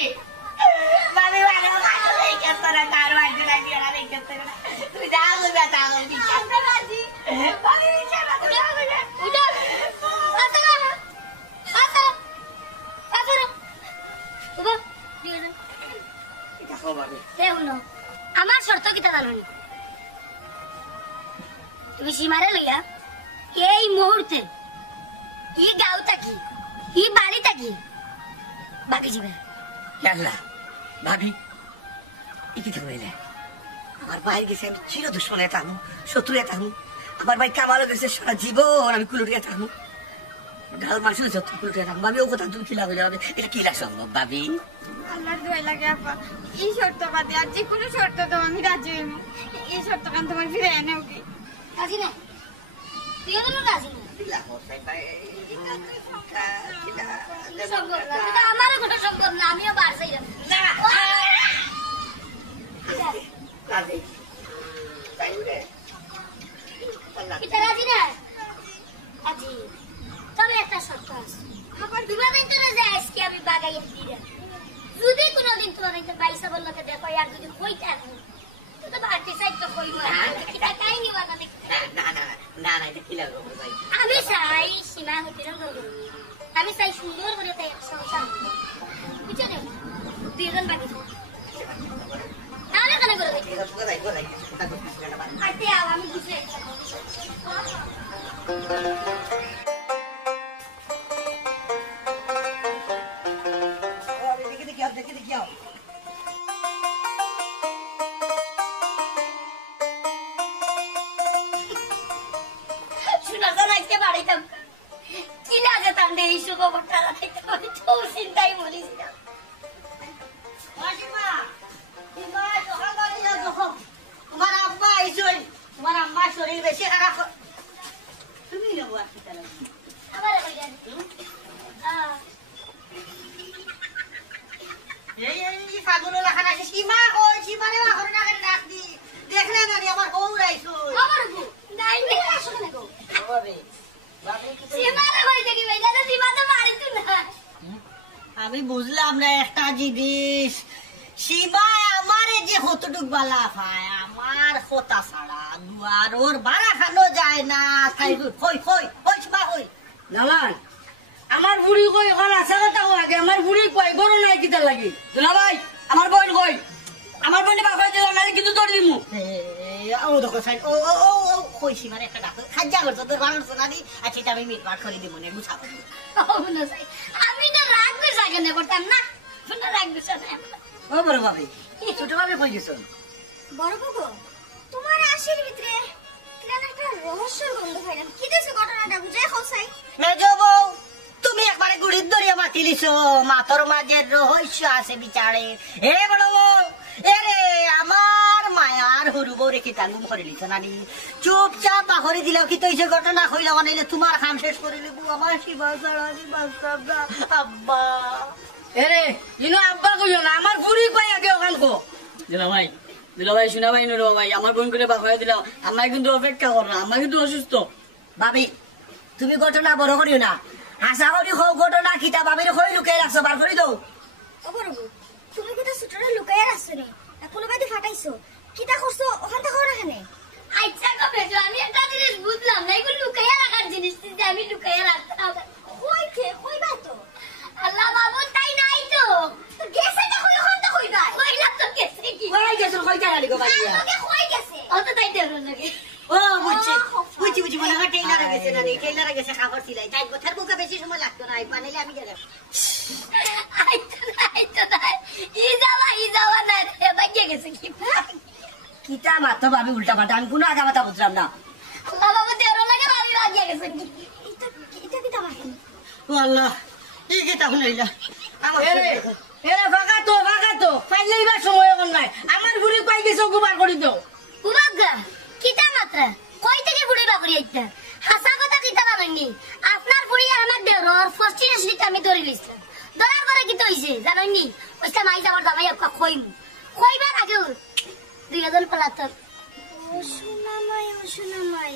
ভাবি ভালো ভালো এই কেসরা কার বাজে লাগি আর এই কেসরা তুই যাও বেটা আমি কেসরা রাজি ভাবি কেন উঠা আমার শর্ত কিতা জানো তুমি সীমারে লইয়া এই মুহূর্তে ই গাঁও থাকি ই বাড়ি থাকি বাকি যাবে ভাবি কি হইলে আমার ভাই গেছে আমি চির দুশ্মনে থাকবো শত্রু থাকবো আমার ভাই কামালো গেছে সারা জীবন আমি কুলুটিয়া থাকবো গাঁর মানুষ যত কুলুটিয়া থাকবো ভাবি ও কথা তুমি কি লাগবে এটা কি লাগ সম্ভব ভাবি আল্লাহর দোয়া লাগে আপা এই শর্ত বাদে আর যে কোনো শর্ত তো আমি রাজি হইব এই শর্ত কান তোমার ফিরে এনেও কি রাজি না তুই তো রাজি না আমারও কোনো সম্ভব না আমিও বার চাই না এটা রাজি না রাজি তবে একটা শর্ত আছে তোমার ইন্টারে যে আজকে আমি বাগাইয়া দিয়ে যদি কোনোদিন তোমার ইন্টার বাইসা বললোকে দেখো আর যদি কইতা তো বাড়তি সাইড তো কইবো এটা কাহিনী বানাতে না এটা কি লাগবে ভাই আমি চাই সীমা হইতে আমি চাই সুন্দর করে তাই সংসার বুঝছো না দুইজন বাকি তাহলে কেন করে আতে আমি বুঝে কি লাগে তান্ডে এই সুখবরটা চিন্তাই মরিস না ফাগুনো লাখান আছে সীমা কই সীমারে বাহর না করে ডাক দি দেখলে না রে আমার বউ রাইছো আমার বউ নাই রে আসো না গো বাবা বাবা কি সীমারে কই দেখি ভাই দাদা সীমা তো বাড়ি তো না আমি বুঝলাম না একটা জিনিস সীমা আমারে যে কতটুক বালা পায় আমার কথা ছাড়া দুয়ার ওর বাড়া খানো যায় না তাই কই কই কই সীমা কই জামান আমার বুড়ি কই এখন আসা কথা আগে আমার বুড়ি কই গরু নাই কিতা লাগি দুলা ভাই আমার বোন কই আমার বোন বাবা দিল না কিন্তু তোর দিমু ও দেখো সাইড ও ও ও ও কই সীমারে একটা ডাক খাজ্জা করছ তোর বাড়ার সোনা দি আচ্ছা এটা আমি মিট পাট করে দিব না গুছা করব ও না সাই আমি না রাগ করে জাগে না করতাম না না রাগ করে না ও বড় ভাবি ছোট ভাবি কই গেছ বড় বাবু তোমার আশির ভিতরে কেন একটা রহস্যের গন্ধ পাইলাম কি দেছে ঘটনাটা বুঝে খাওসাই মেজো বউ তুমি একবারে গুড়ির দরিয়া মাতি লিছো মাথর মাঝে রহস্য আছে বিচারে হে বড় বউ এরে আমার মায়ার হরু বউ রেখে টাঙ্গুম করে লিছো নানি চুপচাপ বাহরে দিলাও কি তো এই ঘটনা হইল মানে তোমার খাম শেষ করে লিবু আমার শিবা সারানি বাস্তব না আব্বা এরে ইনো আব্বা কইও না আমার বুড়ি কই আগে ওখান কো দিলা ভাই শুনা ভাই নো ভাই আমার বোন করে বাবা দিলাম আমায় কিন্তু অপেক্ষা কর না আমায় কিন্তু অসুস্থ ভাবি তুমি ঘটনা বড় করিও না আশা করি হোক ঘটনা কিতা ভাবির হই লুকাই রাখছো বার করে দাও ও বড় বাবু তুমি কি তো সুটরে লুকায় রাখছো রে কোনো বাইতে ফাটাইছো কিটা করছো ওখান থেকে রাখানে আচ্ছা গো বেজো আমি একটা জিনিস বুঝলাম না এগুলো লুকাইয়া রাখার জিনিস যে আমি লুকাইয়া রাখতাম কই বা তো আল্লাহ বাবু তাই নাই তো গেছে না কই ওখান থেকে কইবা কইলা তো গেছে কি কই গেছো কই জানি গো ভাইয়া আমাকে কই গেছে ও তো তাই দেরো লাগে ও বুঝছি বুঝছি বুঝছি মনে হয় টেইলার গেছে না টেইলার গেছে কাপড় সিলাই তাই গোথার বুকে বেশি সময় লাগতো না বানাইলে আমি গেলাম আইতো না ই যাওয়া না রে বাগে গেছে কি কিতা মাত্র ভাবি উল্টা পাল্টা আমি কোনো আগা মাথা বুঝলাম না আল্লাহ বাবু দেরো লাগে ভাবি বাগে গেছে কি এটা কি তামাকি ও আল্লাহ এই কিতা হইলা আমার এরে এরে ভাগা তো ফাইলেই বা সময় এখন নাই আমার বুড়ি কই গেছে গুবার করি দাও উবাগা কিতা মাত্রা কই থেকে বুড়ি বাকরি আইতা হাসা কথা কিতা বানাইনি আপনার বুড়ি আর আমার দেরর ফস্টিনেস নিতে আমি ধরে লিছিলাম ধরার পরে কি হইছে জানাইনি ওইটা মাই যাবার দামাই আপকা কইবার আগে দুই হাজার পালাত ও শোনা মাই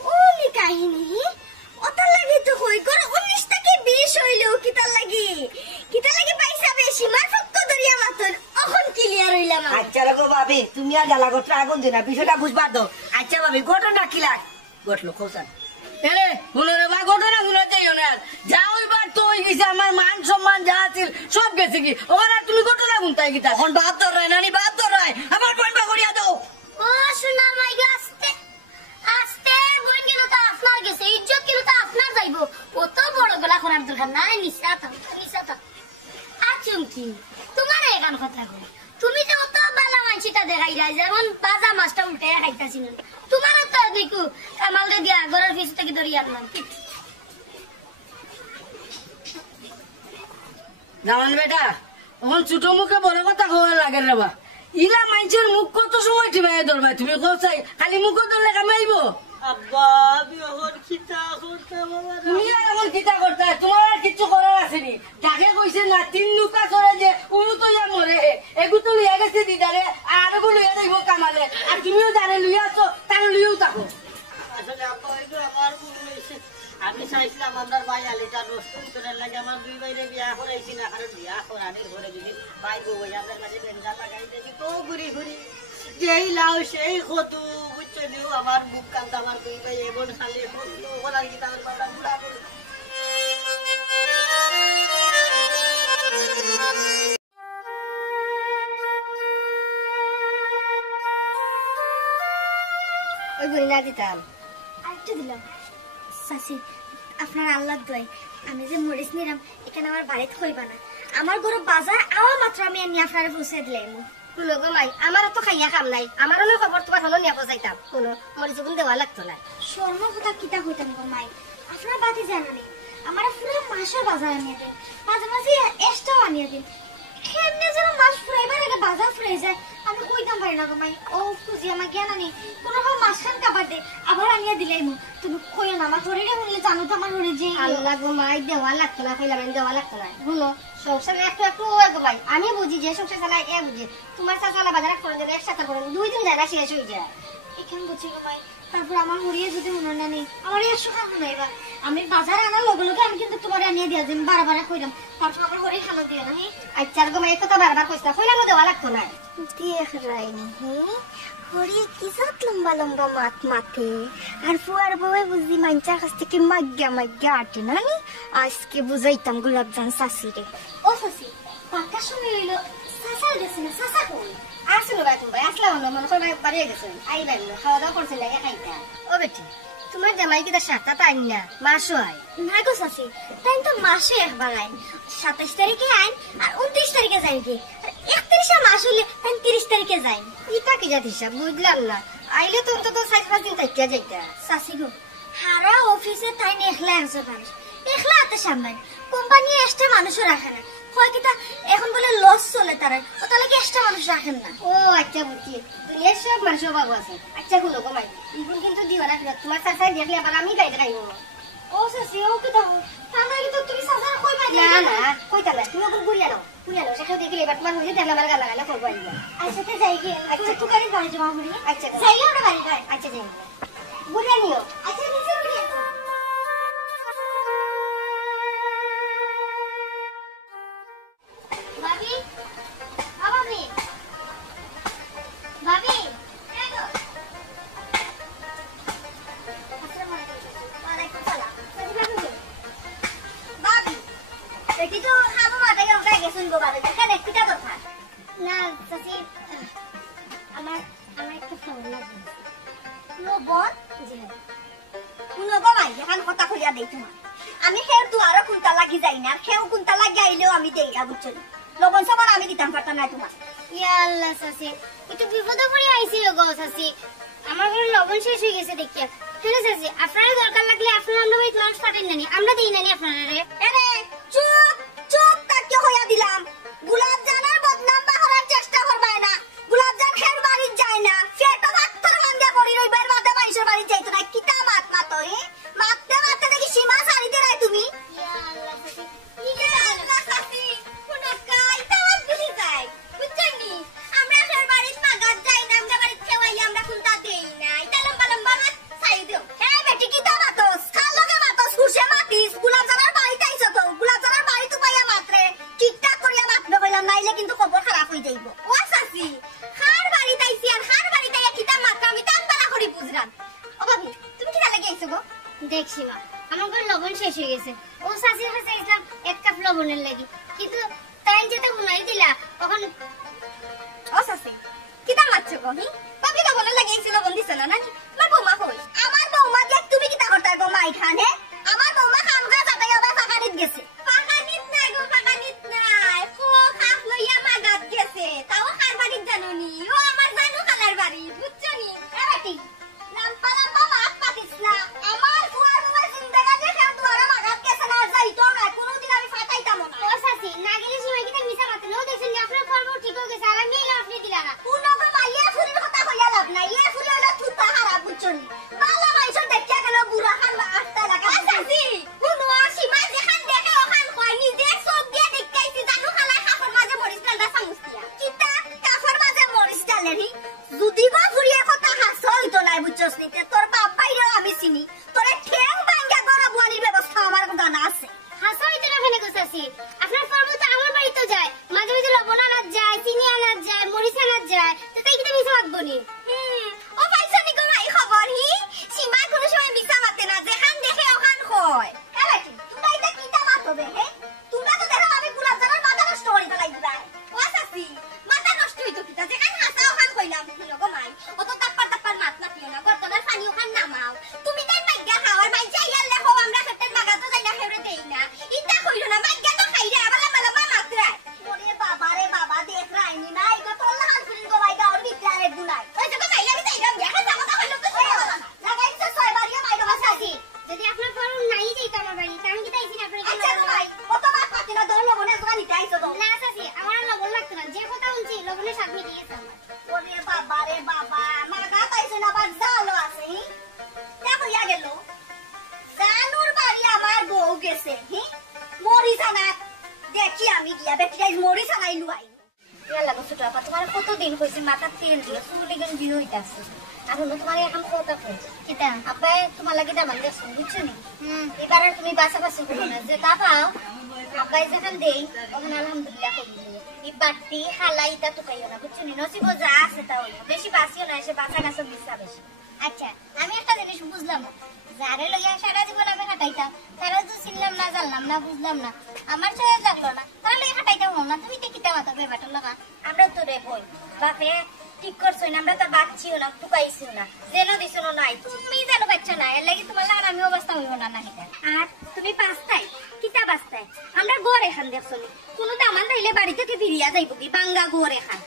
ও নি কাহিনী ওটা লাগি তো কই গর 19 থেকে 20 হইলো কিতা লাগি পয়সা বেশি মার ফক্ক দরিয়া মাতর এখন ক্লিয়ার হইলাম আচ্ছা গো ভাবি তুমি আর জ্বালা গোত্র আগুন দিনা বিষয়টা বুঝবার দাও আচ্ছা ভাবি ঘটনা কি লাগ ঘটলো খোসান এরে হুনরে বা ঘটনা হুনরে যাইও না যাও এবার তো হই গেছে আমার মান সম্মান যা আছিল সব গেছে কি ওখানে তুমি ঘটনা গুনতাই গিতা এখন বাদ ধর রায় নানি বাদ ধর রায় আমার বোন বা করিয়া দাও ও শোনা মাই আস্তে আস্তে বোন গেল তো আপনার গেছে ইজ্জত গেল তো আপনার যাইবো কত বড় গলা করার দরকার নাই নিশা তো আচুমকি তোমার এখান কথা কই তুমি যে অত বালা মানছিটা দেখাই যায় যেমন বাজা মাছটা উল্টে খাইতাছিল তোমার তো দেখো কামাল দে দিয়া ঘরের পিছ থেকে ধরিয়া আনলাম জামান বেটা এখন ছোট মুখে বড় কথা কওয়া লাগে রে বা ইলা মানুষের মুখ কত সময় ঠিবাই ধরবা তুমি কোথায় খালি মুখ ধরলে কামাইব আব্বা বিহর কিতা করতে বাবা তুমি আর এখন কিতা করতে তোমার আর কিছু করার আসেনি যাকে কইছে না 3 নুকা করে যে উনু তো ইয়া মরে এগু তো লইয়া গেছে দিদারে আর এগু লইয়া যাইব কামালে আর তুমিও জানে লইয়া আছো তার লইয়াও থাকো আসলে আব্বা এটা আমার ভুল হইছে আমি চাইছিলাম আমার ভাই আলিটা নষ্ট করে লাগে আমার দুই ভাইরে বিয়া করাইছি না কারণ বিয়া করানোর ঘরে যদি ভাই বউ আমাদের মাঝে বেঞ্জা লাগাই দেখি তো ঘুরি ঘুরি যেই লাও সেই কত বুঝছো নিও আমার বুক কান্দ আমার দুই ভাই এমন খালি হলো ওনার কি তার বাবা বুড়া করে ওই বই না দিতাম আরেকটু দিলাম সাসি আপনার আল্লাহ দয় আমি যে মরিস নিলাম এখানে আমার বাড়িতে হইবা না আমার গরু বাজার আওয়া মাত্র আমি নিয়ে আপনারে পৌঁছে দিলাম শুনো গো মাই আমারও তো খাইয়া কাম নাই আমারও না খবর তোমার হলো নিয়ে পৌঁছাইতাম শুনো মরিচ গুণ দেওয়া লাগতো না স্বর্ণ কথা কিতা হইতাম গো মাই আপনার বাতি জানা নেই আমার পুরো মাসের বাজার আনিয়ে দেন মাঝে মাঝে এক্সট্রাও আনিয়ে দিন কেমনে যেন মাছ ফুরাইবার আগে বাজার ফুরাই যায় আমি কইতাম পারি না গো মাই ও খুঁজি আমার জ্ঞান আনি কোনো মাছ খান কাবার দে আবার আনিয়ে দিলাই মু তুমি কইও না আমার শরীরে শুনলে জানো তো আমার শরীরে যে আল্লাহ গো মাই দেওয়া লাগতো না কইলাম আমি দেওয়া লাগতো না শুনো সংসার একটু একটু ও ভাই আমি বুঝি যে সংসার চালাই এ বুঝি তোমার চাচালা বাজারে করে দিলে একসাথে করে 2 দিন জায়গা শেষ হয়ে যায় এখানে বুঝি গো ভাই তারপর আমার হরিয়ে যদি মনে নেই আমার এর সুখা মনে এবার আমি বাজারে আনার লগে লগে আমি কিন্তু তোমার আনিয়ে দিয়া দিন বারবার কইলাম তারপর আমার হরি খালো দিয়া না আচ্ছা গো ভাই কথা বারবার কইতা কইলাম দেওয়া লাগতো না দেখ রাইনি হরি কি জাত লম্বা লম্বা মাথে আর ফুয়ার বউয়ে বুঝি মাইনচার কাছ থেকে মাগ্গা আটে না নি আজকে বুঝাইতাম গোলাপজান শাশিরে ও শাশি পাকা সময় হইলো শাশাল গেছে না শাশা কই আসলে ভাই তুমি আসলাম না মনে করে বাড়িয়ে গেছেন আই ভাই খাওয়া দাওয়া করছেন লাগে খাইতা ও বেটি তোমার জামাই কি তার সাতটা তাই না মাসও আয় না গো শাশি তাই তো মাসে একবার আইন 27 তারিখে আইন আর 29 তারিখে যাই গে 31 মাস হইলে তাই 30 তারিখে যাই ইটা কি জাত হিসাব বুঝলাম না আইলে তো অন্তত 4-5 দিন থাকিয়া যাইতা শাশি গো হারা অফিসে তাই একলা একজন মানুষ একলা হাতে সামলাই কোম্পানি এক্সট্রা মানুষও রাখে না হয় কিটা এখন বলে লস চলে তারা ও তাহলে কি এক্সট্রা মানুষ রাখেন না ও আচ্ছা বুঝছি দুনিয়ার সব মানুষের বাবু আছে আচ্ছা গুলো গমাই ইগুন কিন্তু দিও না তোমার চাচাই দেখলে আবার আমি গাইতে খাইব ও শাশি ও কি দাও আমরা কিন্তু তুমি চাচার কই পাই না না কইতা না তুমি ওগুন গুড়িয়া নাও সেখানে দেখলে এবার তোমার হইলে দেখলে আমার গালা গালা করবো আইবা আচ্ছা তো যাই গিয়ে আচ্ছা তুই গাড়ি গাড়ি জমা করি আচ্ছা যাই ওটা গাড়ি গাড়ি আচ্ছা যাই গুড়িয়া নিও আচ্ছা নিচে গুড়িয়া ভাবি ভাবি ভাবি এগো আসসালামু আলাইকুম ওয়ালাইকুম সালাম ভাবি বেটি তো খাবো মাথায় ওটা গেছুন গো ভাবি কেন কিটা কথা না চাচি আমার একটু ফোন লাগবে লবণ জি শুনো গো ভাই এখন কথা কইয়া দেই তোমার আমি খের দুয়ারে কুন্তা লাগি যাই না খেও কুন্তা লাগি আইলেও আমি দেই না বুঝছো লবণ সবার আমি দিতাম পারতাম না তোমার ইয়া আল্লাহ চাচি একটু বিপদে পড়ে আইছিল গো চাচি আমার ঘরে লবণ শেষ হয়ে গেছে দেখিয়া কেন চাচি আপনার দরকার লাগলে আপনারা আমরা বাড়িতে মানুষ পাঠান নানি আমরা দেই নানি আপনারা রে আরে চুপ চুপ তাকে হইয়া দিলাম গোলাপজানের বদনাম বাহারার চেষ্টা করবাই না গোলাপজান খের বাড়ি যায় না ফেটো পাথর মান্দা পড়ি রইবার বাদে মাইশের বাড়ি যাইতো না কিটা মাত মাতো হে মারতে মারতে দেখি সীমা সারিতে নাই তুমি ইয়া আল্লাহ চাচি ইয়া আল্লাহ চাচি কোন কাই তাওয়াত বুঝি যায় বুঝছনি আমরা খের বাড়িতে মাগাত যাই না আমরা বাড়ি খেওয়াই আমরা কোনটা দেই না এটা লম্বা লম্বা মাছ চাই দিও হে বেটি কিটা মাতস কাল লগে মাতস কুশে মাতিস গোলাপজানের বাড়িতে আইছো তো গোলাপজানের বাড়ি তো পাইয়া মাত্রে ঠিকঠাক করিয়া মাতবে কইলাম নাইলে কিন্তু খবর খারাপ হই যাইবো ও চাচি খার বাড়িতে আইছি আর খার বাড়িতে কিটা মাত্রা আমি টান বালা করি বুঝরাম ও ভাবি তুমি কিটা লাগি আইছো গো দেখছি মা আমার ঘরে লবণ শেষ হয়ে গেছে ও শাশির কাছে আইছিলাম 1 কাপ লবণের লাগি কিন্তু তাই যেতে গুনাই দিলা তখন ও শাশি কিটা মারছো গো ভাবি লবণের লাগি আইছিল লবণ দিছ না নানি আমার বৌমা কই আমার বৌমা দেখ তুমি কিটা করতে গো মাই খানে আমার বৌমা খান গা যাতে আবার ফাঁকানিত গেছে ফাঁকানিত নাই গো ফাঁকানিত নাই কো খাস লইয়া মাগাত গেছে তাও খার বাড়ি জানোনি ও আমার জানো খালার বাড়ি বুঝছনি এ বেটি লাম্পা লাম্পা মাছ পাতিস না আমার ফুয়ার বাবা জিন্দেগা দেখে দুয়ারে মাগাত গেছে না যাইতো না কোনোদিন আমি ফাটাইতাম না ও শাশি না গেলে সীমাই কিটা মিছা মাতে নো দেখছেন আপনার ফর্ম ঠিক হয়ে গেছে আর আমি এলা আপনি দিলা না কোন গো মাইয়া ফুলের কথা কইয়া লাভ নাই এ ফুলে হলো থুতা হারা বুঝছনি বালা মাইছন দেখিয়া গেল বুড়া খান আস্তা লাগা শাশি কোন সীমা যেখান দেখে ওখান কই নিজে সব দিয়ে দেখাইছি জানো খালা কাফর মাঝে মরিস না সামুসিয়া কিটা কাফর মাঝে মরিস ডালেনি যদি গো ফুরিয়ে কথা হাসো হইতো নাই বুঝছস নি তোর বাপ বাইরেও আমি চিনি তোরে ঠ্যাং ভাঙ্গা গড়া বুয়ানির ব্যবস্থা আমার জানা আছে হাসো হইতো না কেন গোসাসি আপনার ফর্ম তো আমার বাড়িতে যায় মাঝে মাঝে লবণ আনা যায় চিনি আনা যায় মরিচ আনা যায় তো তাই কিটা মিছা মাতবো নি ও পাইছনি গো ভাই খবর হি সীমা কোনো সময় মিছা মাতে না যেখান দেখে ওখান কয় এ বেটি তুমি এটা কিটা মাতবে হে তোমরা তো দেখো আমি গোলাপজানের মাথা নষ্ট করি তো লাগবা ও শাশি মাথা নষ্ট হইতো কিটা যেখান হাসা ওখান কইলাম গো মাই অত তাপ্পার মাত মাতিও না গর্তনের পানি ওখান নামাও তুমি তাই মাইগা খাওয়ার মাই যাইয়া লেখো আমরা খেতের মাগাতো যাই না খেরে দেই না ইটা কইলো না মাইগা তো খাইরে আবার মালা মাত্রা ওরে বাবা রে বাবা দেখ রাইনি না ইগো তোল্লা হান ফুরিন গো ভাই গাওর ভিতরে গুনাই ওই যে মাইলা আমি যাইরাম দেখা যাবো তা কইলো তো লাগাইছে 6 বারিয়া মাইগা বাসাছি যদি আপনার ফর্ম নাই যাইতো আমার বাড়ি আমি কি তাইছি না আপনার আচ্ছা গো ভাই কত মাছ পাতি না দল লবণের দোকান নিতে আইছো তো না চাচি আমার লবণ লাগতো না যে কথা বলছি লবণের স্বাদ মিটিয়ে গেছে আমার ওরে বাবা রে বাবা মাগা পাইছে না আবার জালো আছে দেখো ইয়া গেল জানুর বাড়ি আমার বউ গেছে মরি জানা দেখি আমি ইয়া বেটিটাই মরি চালাইলু আই ইয়া লাগো ছোট আপা তোমার কতদিন হইছে মাথা তেল দিও চুলে গঞ্জি হইতাছে আর হলো তোমার এখন কথা কই কিটা আব্বাই তোমার লাগি দামান দেখছো বুঝছো নি এবার আর তুমি বাসাবাসি করো না যে তা পাও আব্বাই যখন দেই তখন আলহামদুলিল্লাহ কই এই বাটি হালাই তা তো কইও না বুঝছো নি নসিব যা আছে তা হইলো বেশি বাসিও না এসে বাসা গাছ মিশা বেশি আচ্ছা আমি একটা জিনিস বুঝলাম না যারে লইয়া সারা জীবন আমি হাঁটাইতাম তারা তো চিনলাম না জানলাম না বুঝলাম না আমার চয়ে লাগলো না তারা লইয়া হাঁটাইতাম না তুমি তো কিতা মাথা বেবাটার লাগা আমরা তো রে বই বাপে ঠিক করছো না আমরা তো বাচ্চিও না টুকাইছিও না যেন দিছো না নাই তুমি জানো বাচ্চা না এর লাগি তোমার লাগা আমি অবস্থা হইব না না আর তুমি পাঁচটায় কিতা পাঁচটায় আমরা ঘর এখান দেখছো কোনো দামান তাইলে বাড়ি থেকে ফিরিয়া যাইব কি বাঙ্গা ঘর এখান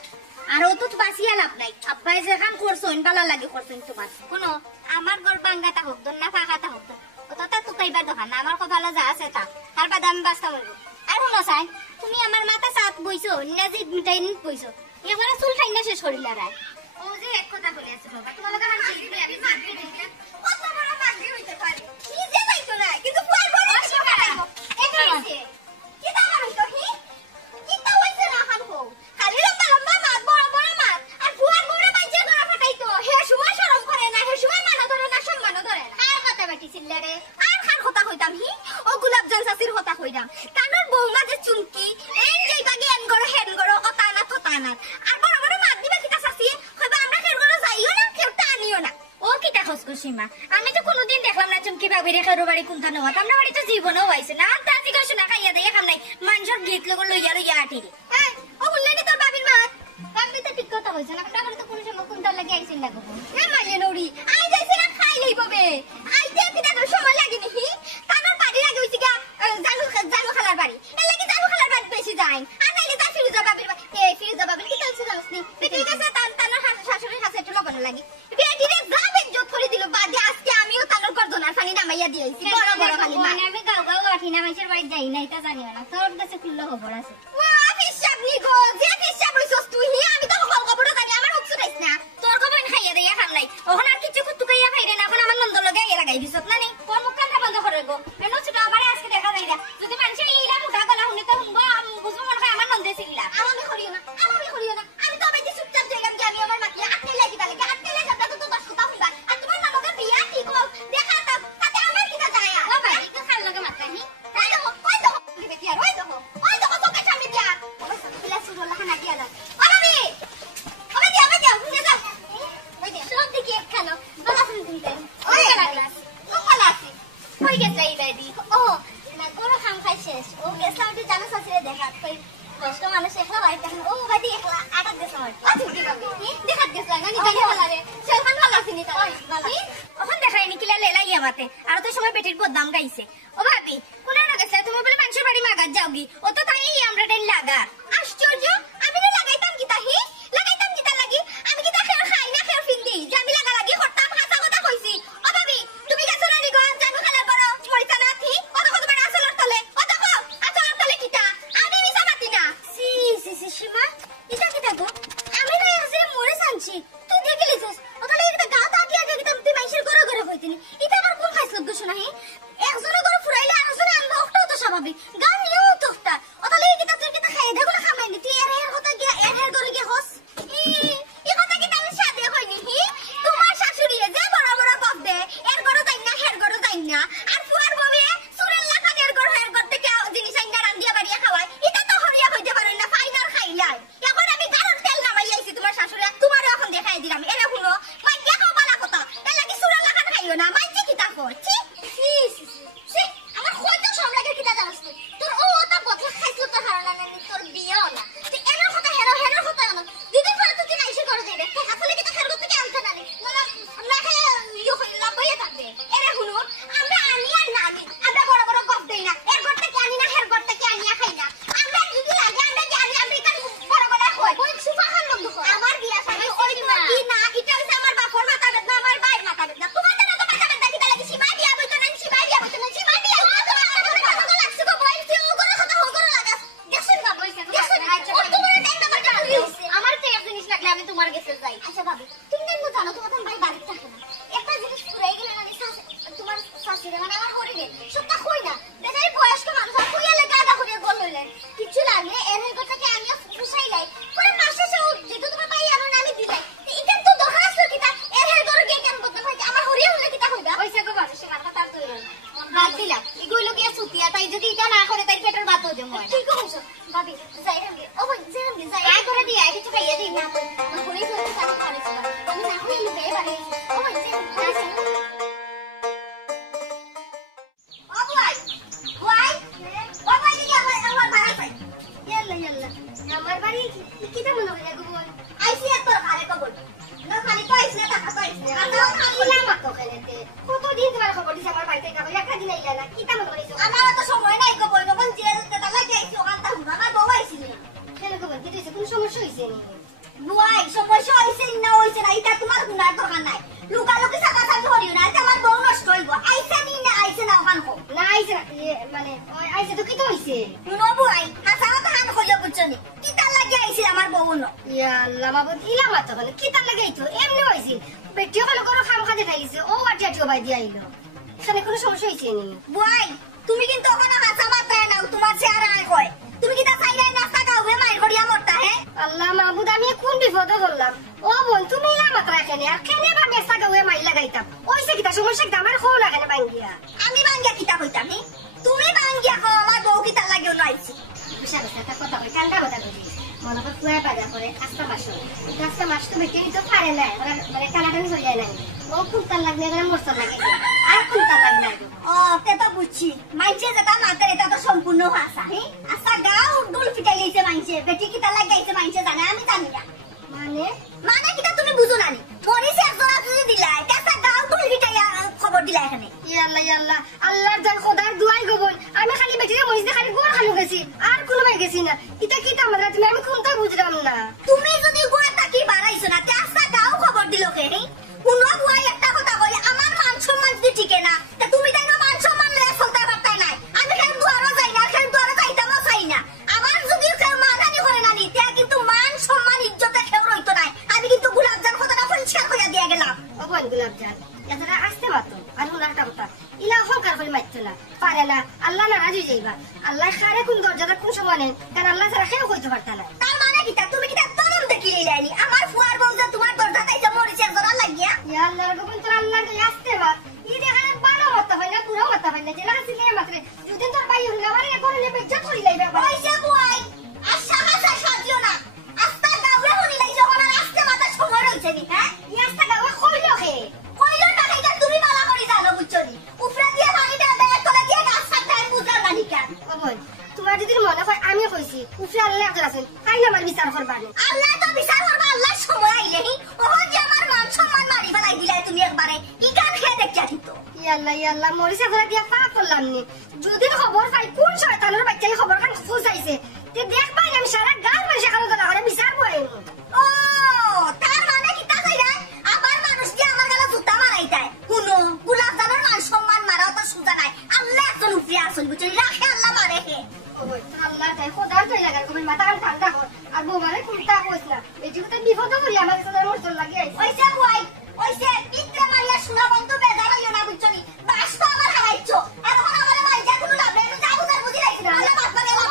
আর ও তো বাঁচিয়া লাভ নাই আব্বাই যেখান করছো বালা লাগে করছো তোমার কোনো আমার ঘর বাঙ্গাটা হোক না ফাঁকাটা হোক ও তো টুকাইবার দোকান আমার কপালে যা আছে তা তার বাদে আমি বাঁচতে পারবো আর শুনো চাই তুমি আমার মাথা চাপ বইছো নাজি মিঠাই নিত বইছো এবারে চুল ঠাইনা শেষ করিলা রায় ও যে এক কথা বলে আছে বাবা তোমার লগে আমার সেই আমি মাগি দিতে কত বড় মাগি হইতে পারে নিজে যাইতো না কিন্তু ফুয়ার বড় শিখারাইবো এটা হইছে কি দাম হইতো হি কি তা হইছে না খাবো খালি লম্বা লম্বা মাছ বড় বড় মাছ আর ফুয়ার বড় বাইজে ধরা ফাটাইতো হে সময় শরম করে না হে সময় মানা ধরে না সম্মান ধরে না আর কথা বাটি ছিলরে আর খান কথা কইতাম হি ও গোলাপ জান সাসির কথা কইরাম কানোর বৌমা যে চুমকি এই যে বাগে এন গড় হেন গড় কথা না কথা না আর বড় বড় মাছ দিবা কিতা সাসি কইবা আমরা খের গড় যাইও না খেরটা আনিও না ও কিতা খসকুসিমা আমি তো কোনোদিন দেখলাম না চুমকি বাবির খেরো বাড়ি কোনটা নওয়া আমরা বাড়ি তো জীবনও হইছে না তাজি কইছ না খাইয়া দেয়া খাম নাই মানুষের গীত লগো লইয়া লইয়া আটিরে হ্যাঁ ও বললেনি তোর বাবির মাছ বাবি তো ঠিক কথা কইছ না আমরা বাড়ি তো কোনো সময় কোনটা লাগি আইছেন লাগো হ্যাঁ মাইলে নড়ি আই যাইছে না খাই লইববে আইতে কিতা তোর সময় লাগেনি হি কানোর বাড়ি লাগে হইছে গা জানু খালার বাড়ি এ লাগি জানু খালার বাড়ি বেশি যাই আর নাইলে তা ফিরুজা বাবির এ ফিরুজা বাবির কি তালছে জানসনি ঠিক আছে তানার শাশুড়ির কাছে একটু লাগানো লাগি বেটিরে যাবে জোত করে দিল বাদে আজকে আমিও তানোর গর্দনার পানি নামাইয়া দিয়েছি বড় বড় খালি আমি গাও গাও লাঠি না মাইশের বাড়ি যাই না এটা জানিও না তোর কাছে খুললো খবর আছে ওয়া হিসাব নি গো যে হিসাব হইছস তুই আমি তো কল খবরও জানি আমার হুকসু রাইছ না তোর খবর খাইয়া দেয়া খাম নাই ওহন আর কিছু কুতুকাইয়া খাইরে না এখন আমার নন্দ লগে আইয়া লাগাই দিছত না নি কোন মুখ কান্না বন্ধ করে গো এনো ছোট আমারে আজকে দেখা যাই না যদি মানুষ এইলা মুখা গলা হুনি তো হুনগো বুঝবো মনে হয় আমার নন্দে ছিলা আমি করিও না আমি তো বেশি চুপচাপ যাইলাম যে আমি আমার মাকে আটকে লাগি তালে আটকে লাগি আমরা তো দশ কথা হইবা আর তোমার নামকে বিয়া ঠিক হোক দেখা তাতে আমার কিটা যায় ও ভাই তো খাল লগে মাত্রা হি তাই তো দিবে কি আর ওই দেখো তোকে সামনে দিয়া ওই সামনে সুরো লাখানা দিয়া দাও ও ভাবি ওবে দিয়া শুনে যাও ওই দে সব দিকে একখানো বালা শুনে দিতে ওই গ্লাস ও খালাসি কই গেছে এই দাদি ও না কোন খাম খাই শেষ ও গেছে আমি জানো সাসিরে দেখা কই কষ্ট মানুষ একলা বাড়ি দেখেন ও বাড়ি একলা আটাক গেছে আমার আচ্ছা দেখাত গেছে না নি জানি ভালো রে সেখান ভালো আছিনি তা ওখান দেখাইনি কিলা লেলাই আমাতে আর তো সময় পেটের বদনাম গাইছে ও ভাবি কোনা না গেছে তুমি বলে মানুষের বাড়ি মাগাত যাওগি ও তো তাই আমরা টাইম লাগা আশ্চর্য আমি না লাগাইতাম কি তাহি লাগাইতাম কি তা লাগি আমি কি তা খের খাই না খের ফিন্দি যে আমি লাগা লাগি করতাম হাসা কথা কইছি ও ভাবি তুমি গেছো না নি গো জানো খালা বড় মরিতা না থি কত কত বড় আসলর তলে ও দেখো আসলর তলে কিটা আমি মিছা মাতি না সি সীমা এটা কিটা গো আমি না এসে মরে সানছি তুই দেখিলিছস ও তাহলে এটা গা তা কি আগে কিটা তুই মাইশের ঘরে ঘরে কইতিনি এটা আবার কোন খাইছ গো শোনা হে একজনের ঘরে ফুরাইলে আরেকজনে আনবা ওটাও তো স্বাভাবিক গা নিও তো ওটা ও তাহলে কিটা তুই কিটা খাই দেখো খামাই নি তুই এর কথা গিয়া এর ঘরে গিয়া হস এই কথা কি তাহলে সাথে কইনি হি তোমার শাশুড়ি যে বড় বড় কপ দে এর ঘরে যাই না হের ঘরে যাই না আর ফুয়ার ববে সুরেল লাখানের ঘর হের ঘর থেকে জিনিস আইনা রান্দিয়া বাড়িয়া খাওয়ায় এটা তো হরিয়া হইতে পারে না ফাইনাল খাইলাই এখন আমি গাড়র তেল নামাই আইছি তোমার শাশুড়ি তোমার এখন দেখাই দিলাম এরে শুনো মাই দেখো বালা কথা এ লাগি সুরেল লাখান খাইও না মাই কি তা কর সি আমার কত সব লাগে কিটা জানাস তুই তোর ও তা বদলা খাইছো তো হারানা না তোর বিয়ে হলা তুই এর কথা হেরো কথা না দিদির পরে তুই নাইছে করে দেবে আসলে কি তা হেরো থেকে আনতে না না হে ইয়ো হইলা বইয়া থাকবে এরে শুনো আমরা আনি আর না আনি আমরা বড় বড় কপ দেই না এর ঘর থেকে আনি না হের ঘর থেকে আনিয়া খাই না আমরা যদি লাগে আমরা কি আনি আমরা এখানে বড় বড় কই ওই সুফা খান লোক দেখো আমার বিয়া শাদি ওই কি না এটা হইছে আমার বাপর মাথা বেদনা আমার বাইর মাথা বেদনা তোমার তো মাথা বেদনা কি লাগি সীমা বিয়া বইতো না সীমা বিয়া বইতো না সীমা বিয়া লাগছে গো বইছে ও করে কথা ও করে লাগা দেখছুন বা বইছে ও তোমার টাইম আমার কাছে হইছে আমার তো এক জিনিস লাগলে আমি তোমার কাছে যাই আচ্ছা ভাবি তুমি কেন জানো তোমার ভাই বাড়ি থাকে না একটা জিনিস পুরাই গেলে না তোমার শাশুড়ি মানে আমার হরিলে সবটা কই না বেচারি বয়স্ক মানুষ আর কইয়া লাগা আদা করে গোল হইলেন কিছু লাগলে দিছা আই করে দি আই কিছু খাইয়া দিই না মই ঘুরে ঘুরে কাজ করেছি আমি না হলে লুকে পারে ও হইছে ও ভাই ভাই ও ভাই দিদি আমার বাড়ি পাই ইয়াল্লা ইয়াল্লা আমার বাড়ি কিটা মনে হয় গো বল আইছি এত খালে কবল না খালি তো আইছ না টাকা তো আইছ না আর খালি না মত খেলেতে কত দিন তোমার খবর দিছ আমার বাড়িতে যাবো একটা দিন আইলা না কিটা মনে করিস আমার তো সময় নাই গো বল বল যে তা লাগি আইছি ওখান তা হুনা আমার বউ আইছিল না কেন গো বল দিতেছে কোন সমস্যা হইছে নি বুয়াই সমস্যা হইছে না হইছে না এটা তোমার গুনার দরকার নাই লুকালুকি সাকা সাকা করিও না এটা আমার বউ নষ্ট হইব আইছে নি না আইছে না ওখান কো না আইছে না মানে ওই আইছে তো কি তো হইছে শুনো বুয়াই হাসাও তো হান কইয়া বুঝছনি কিটা লাগি আইছে আমার বউ ন ইয়া আল্লাহ বাবু ইলা মাত বলে কিটা লাগি আইতো এমনি হইছে বেটিও কল করো খাম খাতে খাইছে ও আটিয়াটিও বাই দি আইলো এখানে কোনো সমস্যা হইছে নি বুয়াই তুমি কিন্তু ওখানে হাসা মাত্রা নাও তোমার চেহারা আই কয় তুমি কিটা চাইরাই নাস্তা খাওবে মাইর করিয়া মরতা হে আল্লাহ মাহবুদ আমি কোন বিপদে পড়লাম ও বোন তুমি ইলা মাত্রা কেনে আর কেনে বা মেসা গাওয়ে মাইর লাগাইতাম ওইছে কিটা সমস্যা কিটা আমার খো লাগানে বাঙ্গিয়া আমি বাঙ্গিয়া কিটা কইতাম হে তুমি বাঙ্গিয়া কো আমার বউ কিটা লাগিও নাইছি বিশাল একটা কথা কই কান্দা কথা কই মনে কর কুয়া পাজা করে আস্তা মাস তো বেটি তো পারে না মানে কানাটানি হয়ে যায় না ও কুতার লাগলে এখানে মরসা লাগে আর কুতার লাগলে ও তে তো বুঝছি মাইছে যেটা মাতে এটা তো সম্পূর্ণ ভাষা হে আস্তা গাও ডুল ফিটাইছে মাইছে বেটি কিটা লাগাইছে মাইছে জানে আমি জানি না মানে কিটা তুমি বুঝো না নি পরিছে একজনা যদি দিলাই কাটা গাও ডুল ফিটাইয়া খবর দিলা এখানে ইয়াল্লাহ আল্লাহর জান খোদার দুয়াই গো বল আমি খালি বেটিরে মরিছে খালি গোর খালু গেছি আর কোনো ভাই গেছি না কিটা মানে তুমি আমি কোনটা বুঝলাম না তুমি যদি গোয়াটা কি বাড়াইছো না তে আস্তা গাও খবর দিলো কে হে কোন বুয়াই একটা কথা কই আমার মান সম্মান যদি ঠিকে না তে তুমি তাই না মান সম্মান লয়ে চলতে পারতাই নাই আমি কেন দুয়ারও যাই না কেন দুয়ারও যাইতামও চাই না আমার যদি কেউ মানহানি করে না নিতে কিন্তু মান সম্মান ইজ্জতে কেউ রইতো নাই আমি কিন্তু গোলাপজান কথাটা পরিষ্কার কইয়া দিয়া গেলাম ও বোন গোলাপজান এতটা আসতে মাত্র আর হুনারটা কথা ইলা হংকার করে মারতো না পারে না আল্লাহ নারাজ হয়ে যাইবা আল্লাহ খারে কোন দরজাটা কোন সময় নেন কারণ আল্লাহ ছাড়া কেউ কইতে পারতা না তার মানে কি তুমি কি তরম দেখি লাইনি আমার ফুয়ার বউ যে তোমার দরজা তাইছে মরিছে জোরা লাগিয়া ইয়া আল্লাহ গোবিন্দ তোর আল্লাহ কে আসতে বা ই দেখানে বানো মত হয় না পুরো মত হয় না জেলা সিলে মাত্রে যদি তোর ভাই হইলা মানে এখন লে বেজ্জত করি লাইবা পয়সা বুয়াই আশা হাসা সাজিও না আস্তা গাওরে হনি লাই যখন আসতে মাথা সময় রইছে নি হ্যাঁ ই আস্তা গাওরে কইলো হে কইলো না খাইতা তুমি বালা করি জানো বুঝছনি উপরা দিয়ে পানিটা দেয় তোলা দিয়ে গাছ সাটাই বুঝার না নিকান ও বল তোমার যদি মনে হয় আমি কইছি উপরে আল্লাহ একজন আছেন তাই আমার বিচার করবা আল্লাহ তো বিচার করবা আল্লাহ সময় আইলেহি ওহন যে আমার মান সম্মান মারি ফেলাই দিলাই তুমি একবারে ই কান খেয়ে দেখিয়া দিত ইয়াল্লাহ মরিছে ফেলা দিয়া পাপ করলাম নি যদি খবর পাই কোন শয়তানের বাচ্চাই খবর খান খুঁজাইছে তে দেখ পাই আমি সারা গাঁর মানুষে খালো তোলা করে বিচার করাই ও তার মানে কি তা কইরা আবার মানুষ দিয়ে আমার গালে জুতা মারাই দেয় কোন গোলাপজানের মান সম্মান মারাও তো সুজা নাই আল্লাহ একজন উপরে আসল বুঝলি রাখে আল্লাহ মারে হে আল্লাহ তাই খোদার তাই লাগার কবি মাথা কান ঠান্ডা কর আর বউমারে কুলটা কইছ না বেটি কথা বিপদ করি আমার কাছে মরতল লাগি আইছে ওইসে বুয়াই ওইসে পিত্রে মারিয়া শোনা বন্ধ বেজার হইও না বুঝছনি বাস তো আমার হারাইছো এখন আমারে মাইজা কোনো লাভ নেই আমি যাবো তার বুঝি রাখছি না আল্লাহ বাদ করে লাভ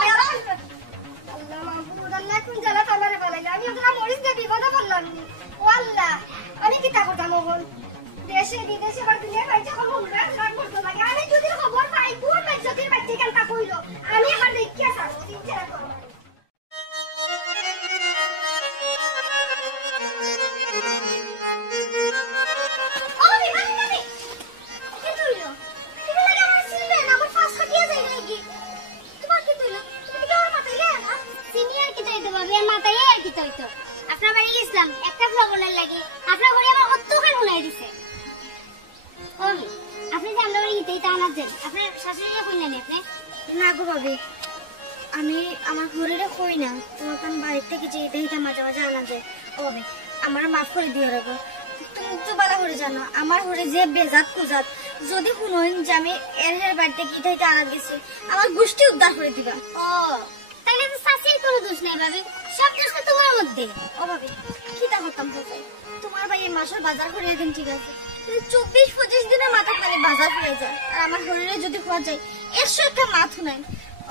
আল্লাহ মাহবুব আল্লাহ কোন জালা আমারে বলাইলা আমি ওরা মরিস না বিপদ পড়লাম ও আল্লাহ আমি কি তা করতাম ওগল দেশে বিদেশে আর দুনিয়ার বাইরে কোন মুন্ডা লাগ করতে লাগে আমি যদি খবর পাই কোন বেজ্জতির বাচ্চা কেন তা কইলো আমি আর দেখিয়া থাকবো চিন্তা করো আপনার বাড়ি গেছিলাম একটা ফ্লগনের লাগে আপনার বাড়ি আমার অতখান শুনাই দিছে আপনি যে আমরা বাড়ি ইতেই তা আনাচ্ছেন আপনার শাশুড়িরা কই নেন আপনি না গো ভাবি আমি আমার ঘরেরে কই না তোমার কান বাড়ির থেকে যে ইতেই তা মাঝে মাঝে আনা যায় ও ভাবি আমার মাফ করে দিও রাখো তুমি তো ভালো করে জানো আমার ঘরে যে বেজাত কুজাত যদি শুনোন যে আমি এর বাড়িতে কি ইতেই তা আনা গেছি আমার গোষ্ঠী উদ্ধার করে দিবা ও তাইলে তো শাশুড়ির কোনো দোষ নেই ভাবি সব দোষ তো তোমার মধ্যে ও ভাবি কি তা করতাম ভাই তোমার ভাই এই মাসের বাজার করে দিন ঠিক আছে 24-25 দিনের মাথা খালি বাজার করে যায় আর আমার ঘরে যদি খোয়া যায় 100 একটা মাথু নাই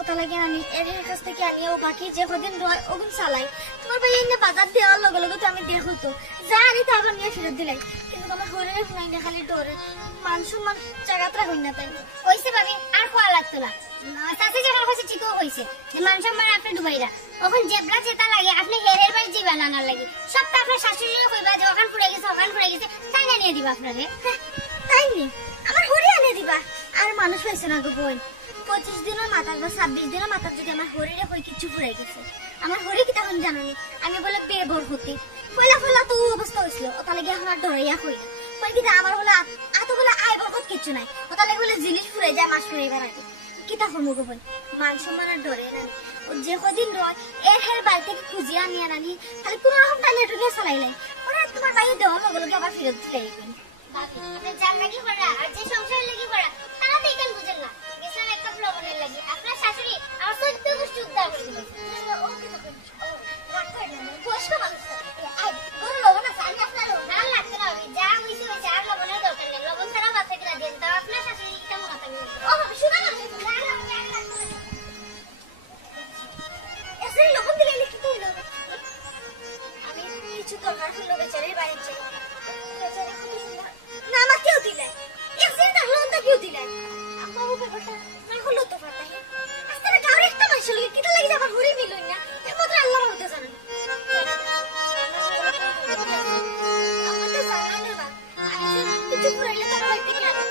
ওটা লাগে আমি এর কাছ থেকে আনিয়ে ও বাকি যে কদিন রয় ওগুন চালাই তোমার ভাই এনে বাজার দেওয়ার লগে লগে তো আমি দেখো তো যা আনি তা আবার নিয়ে ফেরত দিলাই কিন্তু আমার ঘরে নাই না খালি ডরে মান সম্মান জায়গাটা হই না তাই ওইসে ভাবি আর খোয়া লাগতো না সাসি যখন কইছে ঠিকও কইছে যে মান সম্মান আপনি ডুবাইরা ওখান জেবরা চেতা লাগে আপনি হেরের বাড়ি জি বানানোর লাগে সবটা আপনার শাশুড়িও কইবা যে ওখান ফুড়ে গেছে তাই না নিয়ে দিবা আপনারে তাই নি আমার হরি আনে দিবা আর মানুষ হইছে না গো বোন 25 দিনের মাথার বা 26 দিনের মাথার যদি আমার হরিরে কই কিছু ফুরাই গেছে আমার হরি কি তখন জানোনি আমি বলে বেবর হতে ফলা তো অবস্থা হইছিল ওটা লাগি আমার ডরাইয়া কই কই কি আমার বলে আতো বলে আই বরকত কিছু নাই ওটা লাগি বলে জিনিস ফুরাই যায় মাস ফুরাইবার আগে কিতা হমু গো বোন মান সম্মানের ডরে না ও যে কদিন রয় এর হের বাড়ি থেকে খুঁজিয়া নিয়ে রানি খালি কোনো রকম টাইলে টুকে চালাইলাই ওরা তোমার বাইরে দেওয়া লগে আবার ফেরত দিলে আইবেন বাকি আপনি জান লাগি করা আর যে সংসার লাগি করা তারা তো এখান বুঝেন না গেছাম একটা প্রবলেম লাগি আপনার শাশুড়ি আমার সত্যি গোষ্ঠী উদ্ধার করে দিল ও কি তো ও রাখ করে দেন কষ্ট মানুষ আই গরু লবণ আছে আমি আপনার না লাগতে না যা হইছে হইছে আর লবণের দরকার নেই লবণ ছাড়া মাথা কিনা দেন তা আপনার শাশুড়ি কিটা মাথা কিনা ও শুনা না এসে লবণ দিলে লিখি তো হলো আমি কিছু দরকার হলো বেচারির বাড়ি চাই বেচারি কত সুন্দর না আমার কেউ দিলে এসে না লোনটা কেউ দিলে আপা ও ব্যাপারটা না হলো তো পারতাই আজকে গাওর একটা মানুষ লগে কিটা লাগি যাবার ঘুরে মিলই না একমাত্র আল্লাহ হতে জানেন আমার তো জানা না আমি যে কিছু পুরাইলে তার হইতে কি আনা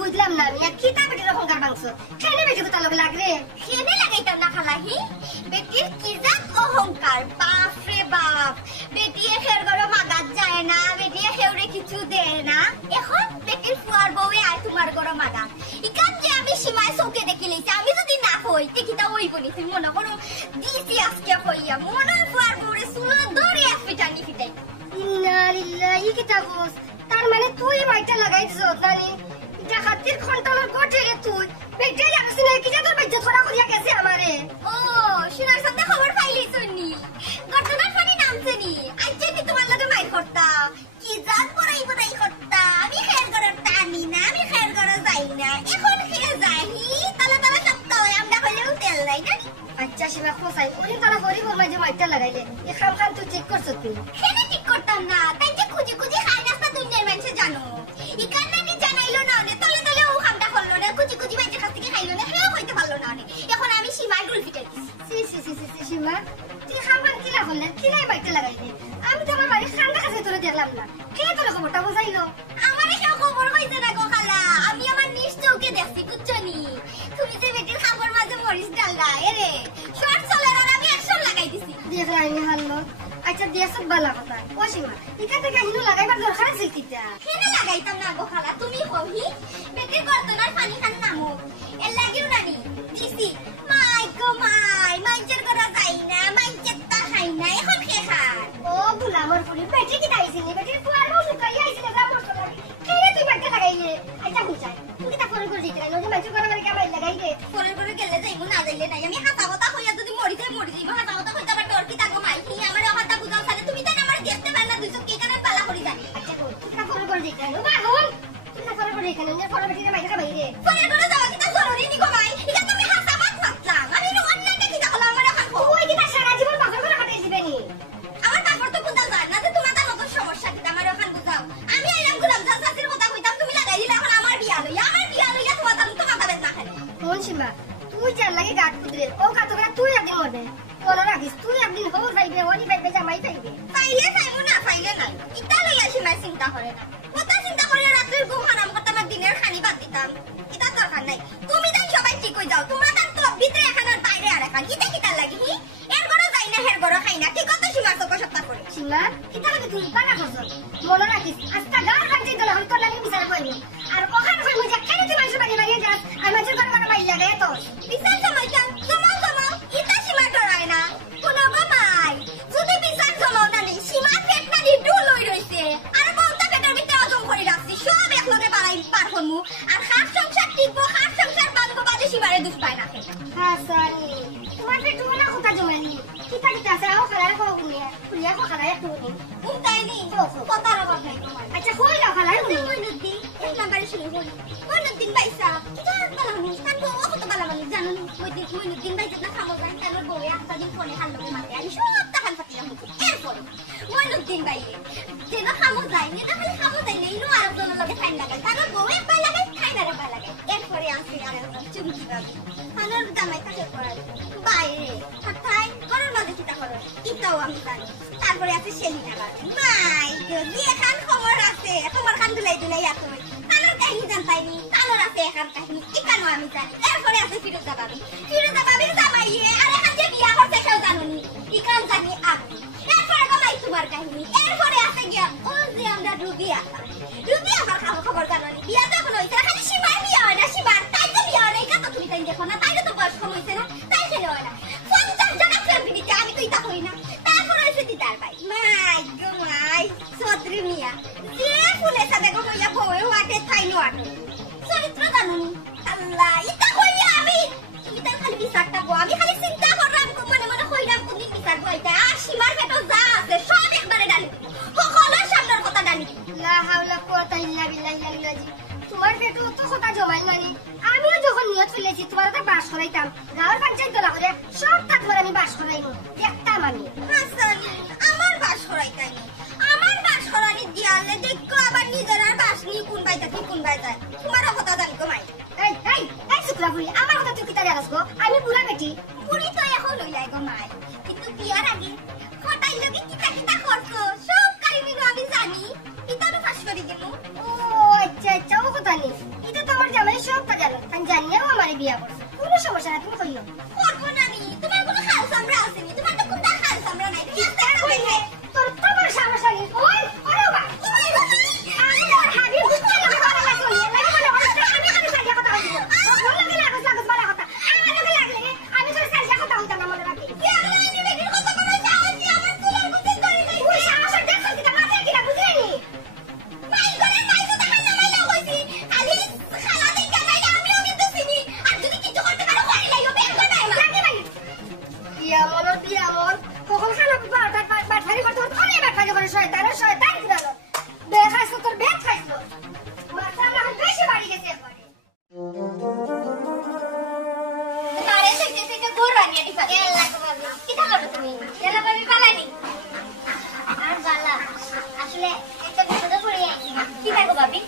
বুঝলাম না আমি কিতা বেটির অহংকার মাংস খেলে বেটি কথা লগে লাগরে খেলে লাগাইতাম না খালাহি বেটির কি জাত অহংকার বাপ রে বাপ বেটি এর গরো মাগাত যায় না বেটি হেউরে কিছু দেয় না এখন বেটির ফুয়ার বউয়ে আয় তোমার গরো মাগাত ইকান যে আমি সীমায় চৌকে দেখি লইছি আমি যদি না হই কিতা ওই বলি তুমি মনে করো দিছি আজকে হইয়া মনের ফুয়ার বউরে সুলো ধরে এক পিটানি পিটাই ইন্না লিল্লাহি কিতাবুস তার মানে তুই মাইটা লাগাইছস জানি খাতির খন্টালের গোটে রে তুই বেটে জানিস না কি যে তোর বেজ্জত করা করিয়া গেছে আমারে ও শুনার সাথে খবর পাইলি শুনি ঘটনার ফানি নামছে নি আজকে কি তোমার লগে মাইর করতা কি জাত পড়াই করতা আমি খের করার টানি না আমি খের করা যাই না এখন খেয়ে যাইনি তালা সপ্ত আমরা হইলেও তেল নাই না আচ্ছা সীমা খোসাই ওরে তারা গরিব মাঝে মাইটা লাগাইলে এ খাম তুই ঠিক করছ তুই কেন ঠিক করতাম না তাই যে খুঁজি খাই নাস্তা দুনিয়ার মানুষে জানো ইকান্না নি জানাইলো না নে তলে ও খামটা করলো না খুঁজি বাইতে খাস থেকে খাইলো না হেও হইতে পারলো না এখন আমি সীমার রুল ফিটাই সি সীমা তুই খাবার কি লাগলে কি নাই বাইতে লাগাইলে আমি তো আমার বাড়ি খান্ডা কাছে তোরে দেখলাম না কে তোর খবরটা বুঝাইলো আমারে কেউ খবর কইছে না গো খালা আমি আমার নিজ চৌকে দেখছি বুঝছনি তুমি যে বেটির খাবার মাঝে মরিচ ডালদা এরে শর্ট চলে আর আমি অ্যাকশন লাগাই দিছি দেখলা আমি হারলো আচ্ছা দেশত বালা কথা ও সীমা ইকাতে কাহিনী লাগাইবার দরকার আছে কিটা কেনে লাগাইতাম না গো খালা তুমি কহি বেটির বর্তনার পানি খান নামো এর লাগিও নানি দিছি মাই গো মাইজের করা যাই না মাইজের তা খাই না এখন কে খায় ও বুলা মোর ফুলি বেটি কি দাইছি নি বেটির ফুয়ার বউ লুকাই আইছিল রামর তো লাগি কেনে তুই বাড়তে লাগাইলে আচ্ছা বুঝাই তুই তা ফোন করে দিতে নদী মাইজের করা মানে কেমন লাগাই রে ফোন করে গেলে যাইবো না যাইলে নাই আমি হাতা কথা হইয়া যদি মরি যাইবো হাতা কথা কইতা আবার ডর কি তাগো মাই কি আমার হাতা বুঝাও তাহলে তুমি তাই আমার দেখতে পারলা দুইজন কি কানে পালা করি যায় আচ্ছা কই তুই তা ফোন করে দিতে নো বা হল তুই তা ফোন করে দিতে নে ফোন বেটি মাইজের বাইরে ফোন করে যাও কি তা জরুরি নি গো মাই এটা তুমি হাতা মাত মাতলাম আমি নো অন্যটা কি তাহলে আমার এখন কই কি তা সারা জীবন বাকর করে কাটাই দিবেনি আমার বাকর তো বুঝা যায় না যে তোমার তা নতুন সমস্যা কি আমার এখন বুঝাও আমি আইলাম গোলাম জান সাসির কথা কইতাম তুমি লাগাই দিলা এখন আমার বিয়া লইয়া তোমার তো মাথা বেশ না খালি কোন সীমা তুই জান লাগে গাট কুদরে ও কাতো করে তুই একদিন মরবে কোন রাখিস তুই একদিন হও যাইবে ওনি পাইবে জামাই পাইবে পাইলে যাইবো না পাইলে নাই ইতা লইয়া সীমা চিন্তা করে না কত চিন্তা করে রাতের ঘুম হারাম করতাম আর দিনের খানি বাদ দিতাম এটা দরকার নাই তুমি তাই সবাই ঠিক হই যাও তোমরা তার তো ভিতরে এখন আর বাইরে আর এখন ইতা কিতা লাগি এর গড় যাই না হের গড় খাই না কি কত সীমা তো সপ্তাহ করে সীমা কিতা লাগে তুই পানা করছ মনে রাখিস আজটা গার কাটি দিলে হয়তো লাগি বিচার কইবি আর ওখানে কই মুজা কেন তুই মানুষ বাড়ি বাড়ি যাস আর মানুষ গড় গড় বাইরে লাগে তো বিচার সময় জমাও ইতা সীমা খালা একটু বলি উঠাইনি কথা রকম নাই তোমার আচ্ছা কই না খালা মইনুদ্দিন এক নাম্বারে শুরু হই মইনুদ্দিন ভাইসা জান বালা মানুষ তার বউ কত বালা মানুষ জানো মইনুদ্দিন ভাই যেটা খামো যায় তার বউ একটা দিন ফোনে হাল্লো মারতে আমি সব টাকা ফাটিলাম এরপরে মইনুদ্দিন ভাই যেটা খামো যায় না খালি খামো যায় না ইনো আরেকজনের লগে ফাইন লাগায় তার বউ একবার লাগায় খাইনারে বা লাগায় এরপরে আসে আরেকজন চুমকি ভাবি আনার জামাই কাছে পড়ায় বাইরে কোথায় ঘরের মাঝে কিটা করো কিটাও আমি জানি তারপরে আছে সেলিনা বাবু মাই বিয়ে খান খবর আছে খবর খান দুলাই আছে আনার কাহিনী জানতাইনি তানোর আছে এখান কাহিনী ইকানো আমি জানি এরপরে আছে ফিরোজা বাবির জামাইয়ে আর এখন যে বিয়া করছে কেউ জানুনি ইকান জানি আমি এরপরে কমাই তোমার কাহিনী এরপরে আছে গিয়া ও যে আমরা রুবি আমার খবর জানুনি বিয়া তো এখন হইছে খালি সীমার বিয়া হয় না সীমার তাই তো বিয়া হয় না ইকা তো তুমি তাই দেখো না তাই তো বয়স কম হইছে না তাই খেলে হয় না 50 টাকা ফ্যামিলি দিতে আমি তো ইতা কই না তারপর হইছে দিদার ভাই মাই গো মাই চৌধুরী মিয়া যে ফুলে সাথে গো হইয়া বউয়ে ওয়াটে থাইনো আটো চরিত্র জানুনি আল্লাহ ইতা কই আমি তুমি তাই খালি বিচারটা গো আমি খালি চিন্তা করলাম মনে মনে কইলাম তুমি বিচার বইতা আর সীমার পেটো যা আছে সব একবারে ডালি সকলের সামনের কথা ডালি লা হাওলা কুওয়াতা ইল্লা বিল্লাহি তোমার পেটো তো কথা জমাই মানে আমিও যখন নিয়ত ফেলেছি তোমার তো বাস করাইতাম গাঁয়ের পঞ্চায়েত দলা করে সব তাকবার আমি বাস করাইব একটা মানে হাসানি আমার বাস করাইতাই আমার বাস করানি দিয়ালে দেখো আবার নিজের আর বাস নি কোন বাইতা কি কোন বাইতা তোমার কথা জানি গো মাই এই শুকরা বুড়ি আমার কথা তুই কিতা জানাস গো আমি বুড়া বেটি বুড়ি তো এখন লইলাই গো মাই কিন্তু বিয়ার আগে খটাই লাগি কিতা করছো সব কাহিনী আমি জানি ইতানো ফাঁস করি দেব ও আচ্ছা ও কথা নেই এটা তো আমার জামাই সব তা জানো আমি জানিও আমার বিয়া করছে কোনো সমস্যা না তুমি কইও করব না নি তোমার কোনো খাল সামরা আছে নি তোমার তো কোনটা খাল সামরা নাই তুমি একটা কইলে তোর তোমার সমস্যা নেই ওই ওরে বাবা আমি তোর হাবি বুঝতে লাগে কথা লাগে আমি খালি সাইয়া কথা হইব ভালো লাগে লাগস বড় কথা আমার লাগে লাগলে আমি তোর সাইয়া কথা হইতাম না মনে রাখি আমি বেটির কথা বলে যাওয়াছি আমার তুলার বুঝতে করি নাই ওই সমস্যা দেখছ কি মাঝে কি না বুঝলি নি মাই করে মাই তো দেখা না মাইলা হইছি খালি খালা দেখা নাই আমিও কিন্তু চিনি আর যদি কিছু করতে পারো করি লাইও বের করে নাই লাগে ভাই বিয়া মন কখন খানা বাড়ি করতে ধরে বাড়ি করে শয়তান কিনালো বে খাইছো তোর বে খাইছো মাথা না বেশি বাড়ি গেছে একবারে তারে থেকে দূর রানিয়া দিবা এ লাগো বাবু কিটা করো তুমি এলা বাবি পালানি আর বালা আসলে একটা বিপদে পড়ে আইছি কি লাগো বাবি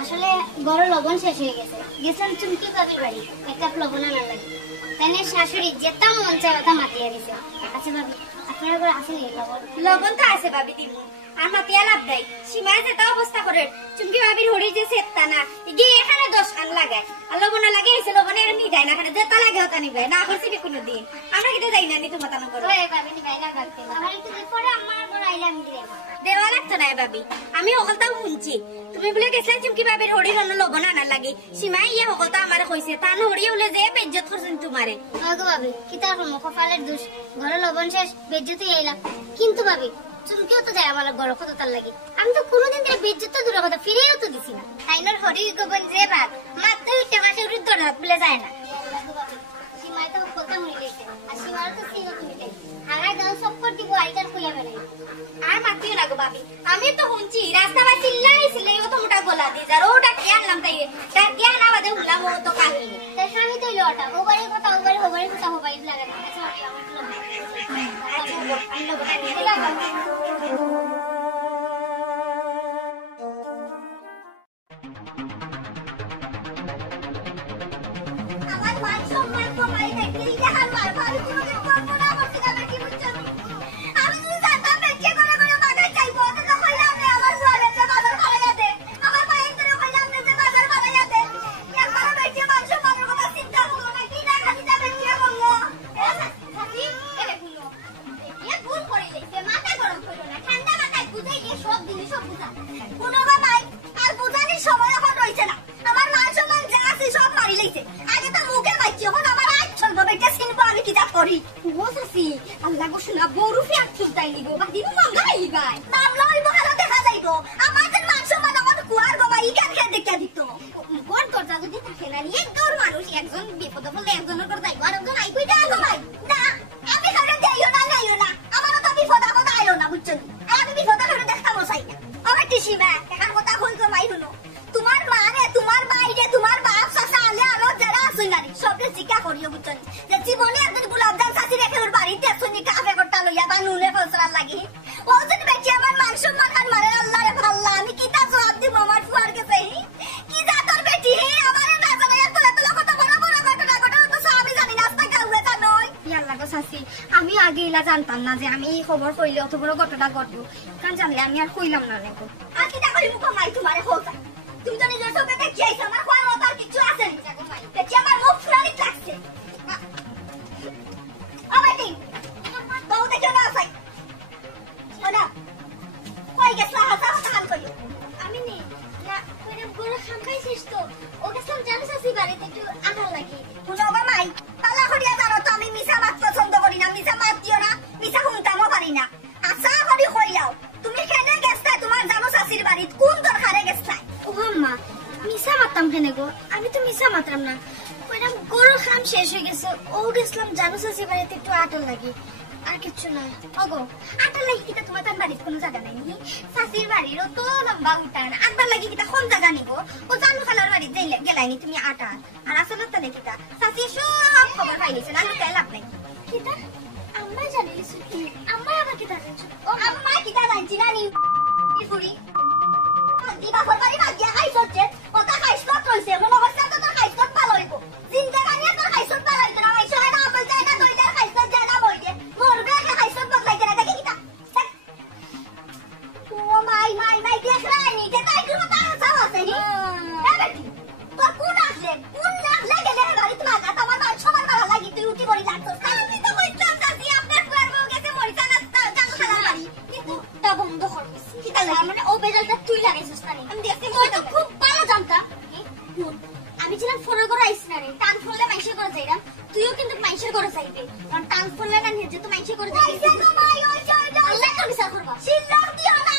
আসলে বড় লবণ শেষ হয়ে গেছে গেছেন চুমকি বাবির বাড়ি একটা লবণ আনার লাগে তাইনে শাশুড়ি যেটা মন চায় ওটা মাতিয়া দিছে আচ্ছা বাবি আপনার ঘরে আছে নি লবণ তো আছে বাবি দিব আর মাতিয়া লাভ নাই সীমায় যেটা অবস্থা করে চুমকি বাবির হড়ি যে সেটটা না গিয়ে এখানে 10 কান লাগায় আর লবণ লাগে এসে লবণের নি যায় না এখানে যেটা লাগে ওটা নিবে না করছি কোনো দিন আমরা কিটা যাই না নি তো মাতানো করো ওই বাবি নি বাইনা রাখতে আমার একটু পরে আমার ঘর আইলাম দিলে দেওয়া লাগতো না বাবি আমি ওখানটাও শুনছি তুমি বলে গেছিলেন চুমকি বাবির হড়ির অন্য লবণ আনার লাগে সীমায় ইয়ে ওখানটা আমার কইছে তার হড়ি হলে যে বেজ্জত করছেন তোমারে আগো বাবি কি তার কপালের দোষ ঘরে লবণ শেষ বেজ্জতই আইলাম কিন্তু বাবি চুমকিও তো যায় আমার ঘর কত তার লাগে আমি তো কোনোদিন ধরে বেজ্জত তো দূরের কথা ফিরেও তো দিছি না তাইনোর হড়ির গোবন যে বাদ মাত্র টাকা সে উড়ির দর হাত বলে যায় না সীমায় তো কথা হইলেছে আর সীমার তো সিনো তুমিতে আগাই দাও সব করে দিব আইকার কইয়া বেলাই আর মাতিও না গো বাবি আমি তো শুনছি রাস্তা বা চিল্লাই ও তো মোটা গলা দিয়ে যার ওটা কি আনলাম তাই তার কি আনা বাদে উলাম ও তো কাহিনী তাই আমি তো লটা ওবারে কথা হবাই লাগে আচ্ছা আমার মান সম্মান কমাই দেখতে দেখার মার ভাবি কোনো করব না আমার ঠিকানা কি বুঝছো আমি যদি জানতাম বেঁচে করে বাজার চাইবো তো কইলাম না আমার বলে যে বাজার ভাড়া যাবে আমার ভাই করে কইলাম যে বাজার ভাড়া যাবে একবার বেঁচে মান সম্মানের কথা চিন্তা করো না কি না খালি যাবে কি বললো খালি এরে গুলো এ ভুল করে লইছে মাথা গরম করো না ঠান্ডা মাথায় বুঝাই দিয়ে সব দিন সব বুঝা কোনো ভাই আর বুঝানির সময় এখন রইছে না আমার মান সম্মান যা আছে সব মারি লইছে আগে তো মুখে মাইছি এখন আমার আজ চলবে বেটা সিনবো আমি কি তা করি বসছি আল্লাহ গো শোনা বড় ফিয়াক চুলতাই নিগো বা দিবো মামলা হই ভাই মামলা হইব ভালো দেখা যাইবো আমাদের মান সম্মান আমার কুয়ার বাবা ই কান খেয়ে দেখা দিত কোন দরজা যদি থাকে না নি একজন মানুষ একজন বিপদে পড়লে একজনের করে যাইবো আর একজন আইবই না গো ভাই না আমি কারণ যাইও না আমার তো বিপদ আপদ আইলো না বুঝছো বেটি সীমা এখন কথা কই গো মাই শুনো তোমার মা রে তোমার ভাই রে তোমার বাপ চাচা আলে আলো যারা আছে নারী সবকে জিজ্ঞা করিও বুঝছেন যে জীবনে একদিন গোলাপজাম চাচি রেখে ওর বাড়িতে শুনি কাফে করতে লইয়া বা নুনে ফসরার লাগি ও যদি বেটি আমার মান সম্মান খান মারে আল্লাহ রে ভাল্লা আমি কি তা জবাব দিব আমার ফুয়ার কাছে কি যা তোর বেটি আমারে না জানাই তোলা তোলা কত বড় বড় ঘটনা ঘটনা তো সব আমি জানি না আস্তা গাউয়ে তা নয় ইয়াল্লা গো চাচি আমি আগে ইলা জানতাম না যে আমি এই খবর কইলে অত বড় ঘটনা ঘটবো কারণ জানলে আমি আর কইলাম না নাকো আর কি তা করি মুখ মাই তোমারে হোতা তুমি তো নিজের চোখে দেখি আইছ আমার কয় মত আর কিছু আছে নি জাগো মাই দেখি আমার মুখ ফুরানি লাগছে ও বেটি বউ দেখো না আসাই ওনা কই গেছলা হাসা হাসা হাল কইও আমি নি না কইরে গরু খাম খাইছিস তো ও গেছলাম জানিস আসি বাড়িতে একটু আঠাল লাগি শুনো গো মাই পালা করিয়া জানো তো আমি মিছা মাত পছন্দ করি না মিছা মাত দিও না মিছা শুনতামও পারি না আশা করি কইলাও তুমি কেনে গেছলা তোমার জানো শাশির বাড়িতে কোন দরকারে গেছলা ও আম্মা মিছা মাততাম কেনে গো আমি তো মিছা মাতরাম না কইরাম গরু খাম শেষ হয়ে গেছে ও গেছলাম জানো শাশির বাড়িতে একটু আঠাল লাগি আর কিছু না ওগো আঠাল লাগি কিটা তোমার তার বাড়িতে কোনো জায়গা নাই নি শাশির বাড়িরও তো লম্বা উঠান আটবার লাগি কিটা কোন জায়গা নিব ও জানো খালার বাড়িতে গেলাইনি তুমি আটা আর আসলে তো নাকি তা শাশি সব খবর পাইলিছে না লুকাই লাভ নাই কিটা আম্মা জানিস কি আম্মা আবার কিটা জানছো ও আম্মা কিটা জানছি না নি কি ফুরি দিবা ফরবারি magiয়া খাইছছে ওটা খাইছত কইছে মনে হচ্ছে তো তোর খাইছত ভালো হইব জিন্দেগানি তোর খাইছত ভালো হইতো না মাইছো না আপল যায় না দইটা খাইছত যায় না বইতে মরবে কে খাইছত বদলাই দেনা দেখি কিটা ও মাই দেখ রানি কে তাই গুলো তা সাও আছে নি এ বেটি তোর কোন আসলে গেলে বাড়ি তোমার কাছে আমার বাড়ি সবার ভালো লাগি তুই উঠি বড়ি লাগতো আমি তো কইতাম দাদি আপনার পুরার বউ গেছে মরিচা না জানো খালার বাড়ি কিন্তু তা বন্ধ করছিস কি তাহলে মানে ও বেজালটা তুই লাগাইছিস না আমি দেখতে মই তো খুব ভালো জানতাম আমি ছিলাম ফোনের করে আইছ না রে টান ফুললে মাইশে করে যাইরাম তুইও কিন্তু মাইশের করে যাইবে কারণ টান ফুললে না নিজে তো মাইশে করে যাইবে আইসা মাই ওই যাও আল্লাহ তো বিচার করবা সিল্লাম দিও না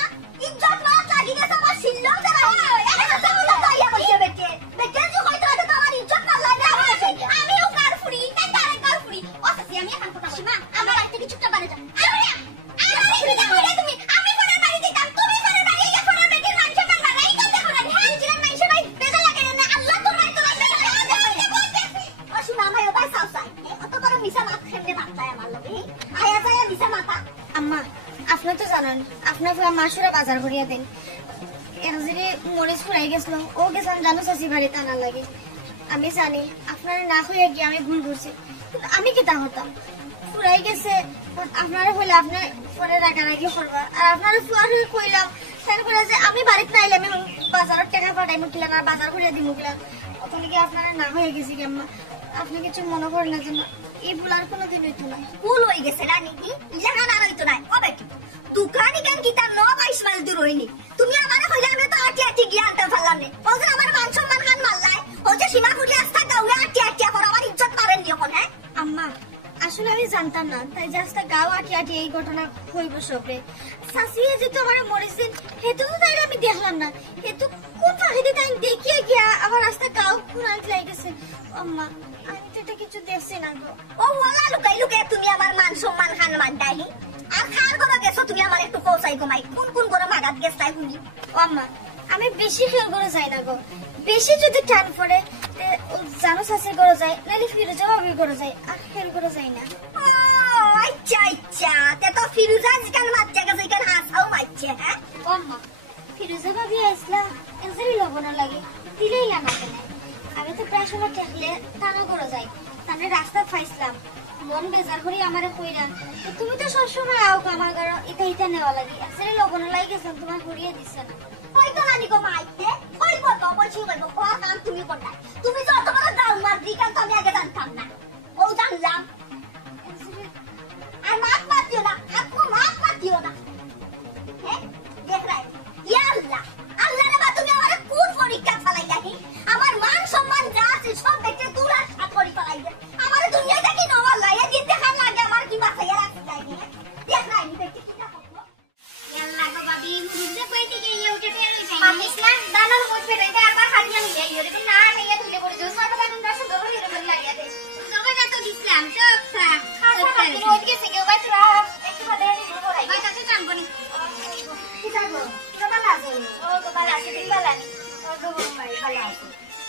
ইজ্জত মাত লাগি গেছে আমার সিল্লাম দেবা এটা তো বলা তাইয়া বসে বেটে যে কইতো এটা তো আমার ইজ্জত মাত লাগে আমি ও কার ফুরি তারে কার ফুরি ও সাথে আমি এখন কথা বলছি মা আমার বাড়ি থেকে চুপটা বাড়ি যা তুমি আমি ফোনের বাড়ি দিতাম তুমি ফোনের বাড়ি গিয়ে ফোনের বেটির মান সম্মান বাড়াই কত দেখো না হ্যাঁ জিরান মাইশে ভাই বেজা লাগে না আল্লাহ তোর বাড়ি তো লাগবে ও শুনা আমার ওই সাউসাই অত বড় মিছা মাত খেলে মাথায় আমার লগে আয়া যায় মিছা মাথা আম্মা আপনি তো জানেন আপনার পুরো মাসুরা বাজার করিয়া দেন এরজিরে মরিচ ফুরাই গেছিল ও গেছান জানো শাশি বাড়িতে আনার লাগে আমি জানি আপনার না হয়ে গিয়ে আমি ভুল করছি কিন্তু আমি কি তা হতাম ফুরাই গেছে আপনারা হইলে আপনি পরে রাগারাগি করবা আর আপনারা ফুয়ার হয়ে কইলাম তাই করে যে আমি বাড়িতে নাইলে আমি বাজারের টাকা পাঠাই মুখলাম আর বাজার করে দিই মুখলাম ওখানে কি আপনারা না হয়ে গেছি কি আম্মা আপনি কিছু মনে করেন না যেন এই ভুল আর কোনোদিন হইতো না ভুল হয়ে গেছে রানী কি ইলাকান আর হইতো না ও বেটি দোকানি কেন কি তার 9-22 মাইল দূর হইনি তুমি আমারে কইলে আমি তো আটি গিয়ে আনতে পারলাম না ও যে আমার মান সম্মান খান মারলাই ও যে সীমা ফুটি আস্তা গাউলে আটি পর আমার ইজ্জত মারেন নি কোন হ্যাঁ আম্মা আসলে আমি জানতাম না তাই জাস্ট গাও আটি এই ঘটনা হইব সবে শাশিয়ে যে তোমার মরিছেন হেতু তো তাইলে আমি দেখলাম না হেতু কোন ফাহিদি তাই দেখিয়ে গিয়া আবার রাস্তা গাও পুরান লাগ গেছে আম্মা আমি তো এটা কিছু দেখছি না গো ও ওলা লুকাই তুমি আমার মান সম্মান খান মানতাই আর খার করে গেছো তুমি আমার একটু কোসাই কমাই কোন করে মাগাত গেছাই শুনি ও আম্মা আমি বেশি খেল করে যাই না গো বেশি যদি টান পড়ে জানো শাশি করে যায় নালে ফিরোজা ভাবি করে যায় আর খেল করে যাই না আচ্ছা তে তো ফিরোজা জিকান মাচ্চা গেছে ইকান হাসাও মাচ্চা হ্যাঁ ও আম্মা ফিরোজা ভাবি আসলা এজরি লবণ লাগে দিলেই লাগা কেন আমি তো প্রায় সময় দেখলে টানা করে যাই তাহলে রাস্তা ফাইসলাম মন বেজার করি আমারে কইরা তুমি তো সব সময় আও আমার ঘর এটা নেওয়া লাগি আসলে লবণ লাগি গেছে তোমার ঘুরিয়ে দিছে না কই তো নানি গো মাইতে কই বলতো বলছি বলবো কোয়া কাম তুমি করতা তুমি যত বড় দাও মার দিকান তো আমি আগে জানতাম না ও জানলাম আর মাত দিও না আপু মাত দিও না হ্যাঁ দেখ রাই ইয়া আল্লাহ আল্লাহ রে বা তুমি আমারে কোন পরীক্ষা চালাইয়া কি আমার মান সম্মান যা আছে সব বেঁচে দূর আর সাত করি পালাই দে আমারে দুনিয়া দেখি নওয়া লাগে দিন দেখার লাগে আমার কি বাসাইয়া রাখতে চাই দেখ রাই নি বেঁচে কি না করব ইয়াল্লাহ গো বাবি মুজে কই দিকে ইয়ে উঠে তে রই যাই পারিস না দানার মুজ ফেরে দে আবার হারিয়া নিয়ে ইয়ে রে না মেয়ে তুলে পড়ে যাও সব এখন দশ দবর এরকম লাগিয়া দে সবে যা তো দিছলাম সব থাক খাতা দিন ওদিকে থেকে ওই তোরা একটু বাদে নিয়ে পড়াই ওই কাছে জানবো নি কি জানবো তোরা লাগো ও গো ভালো আছে তুমি ভালো আনি ও গো মাই ভালো আছে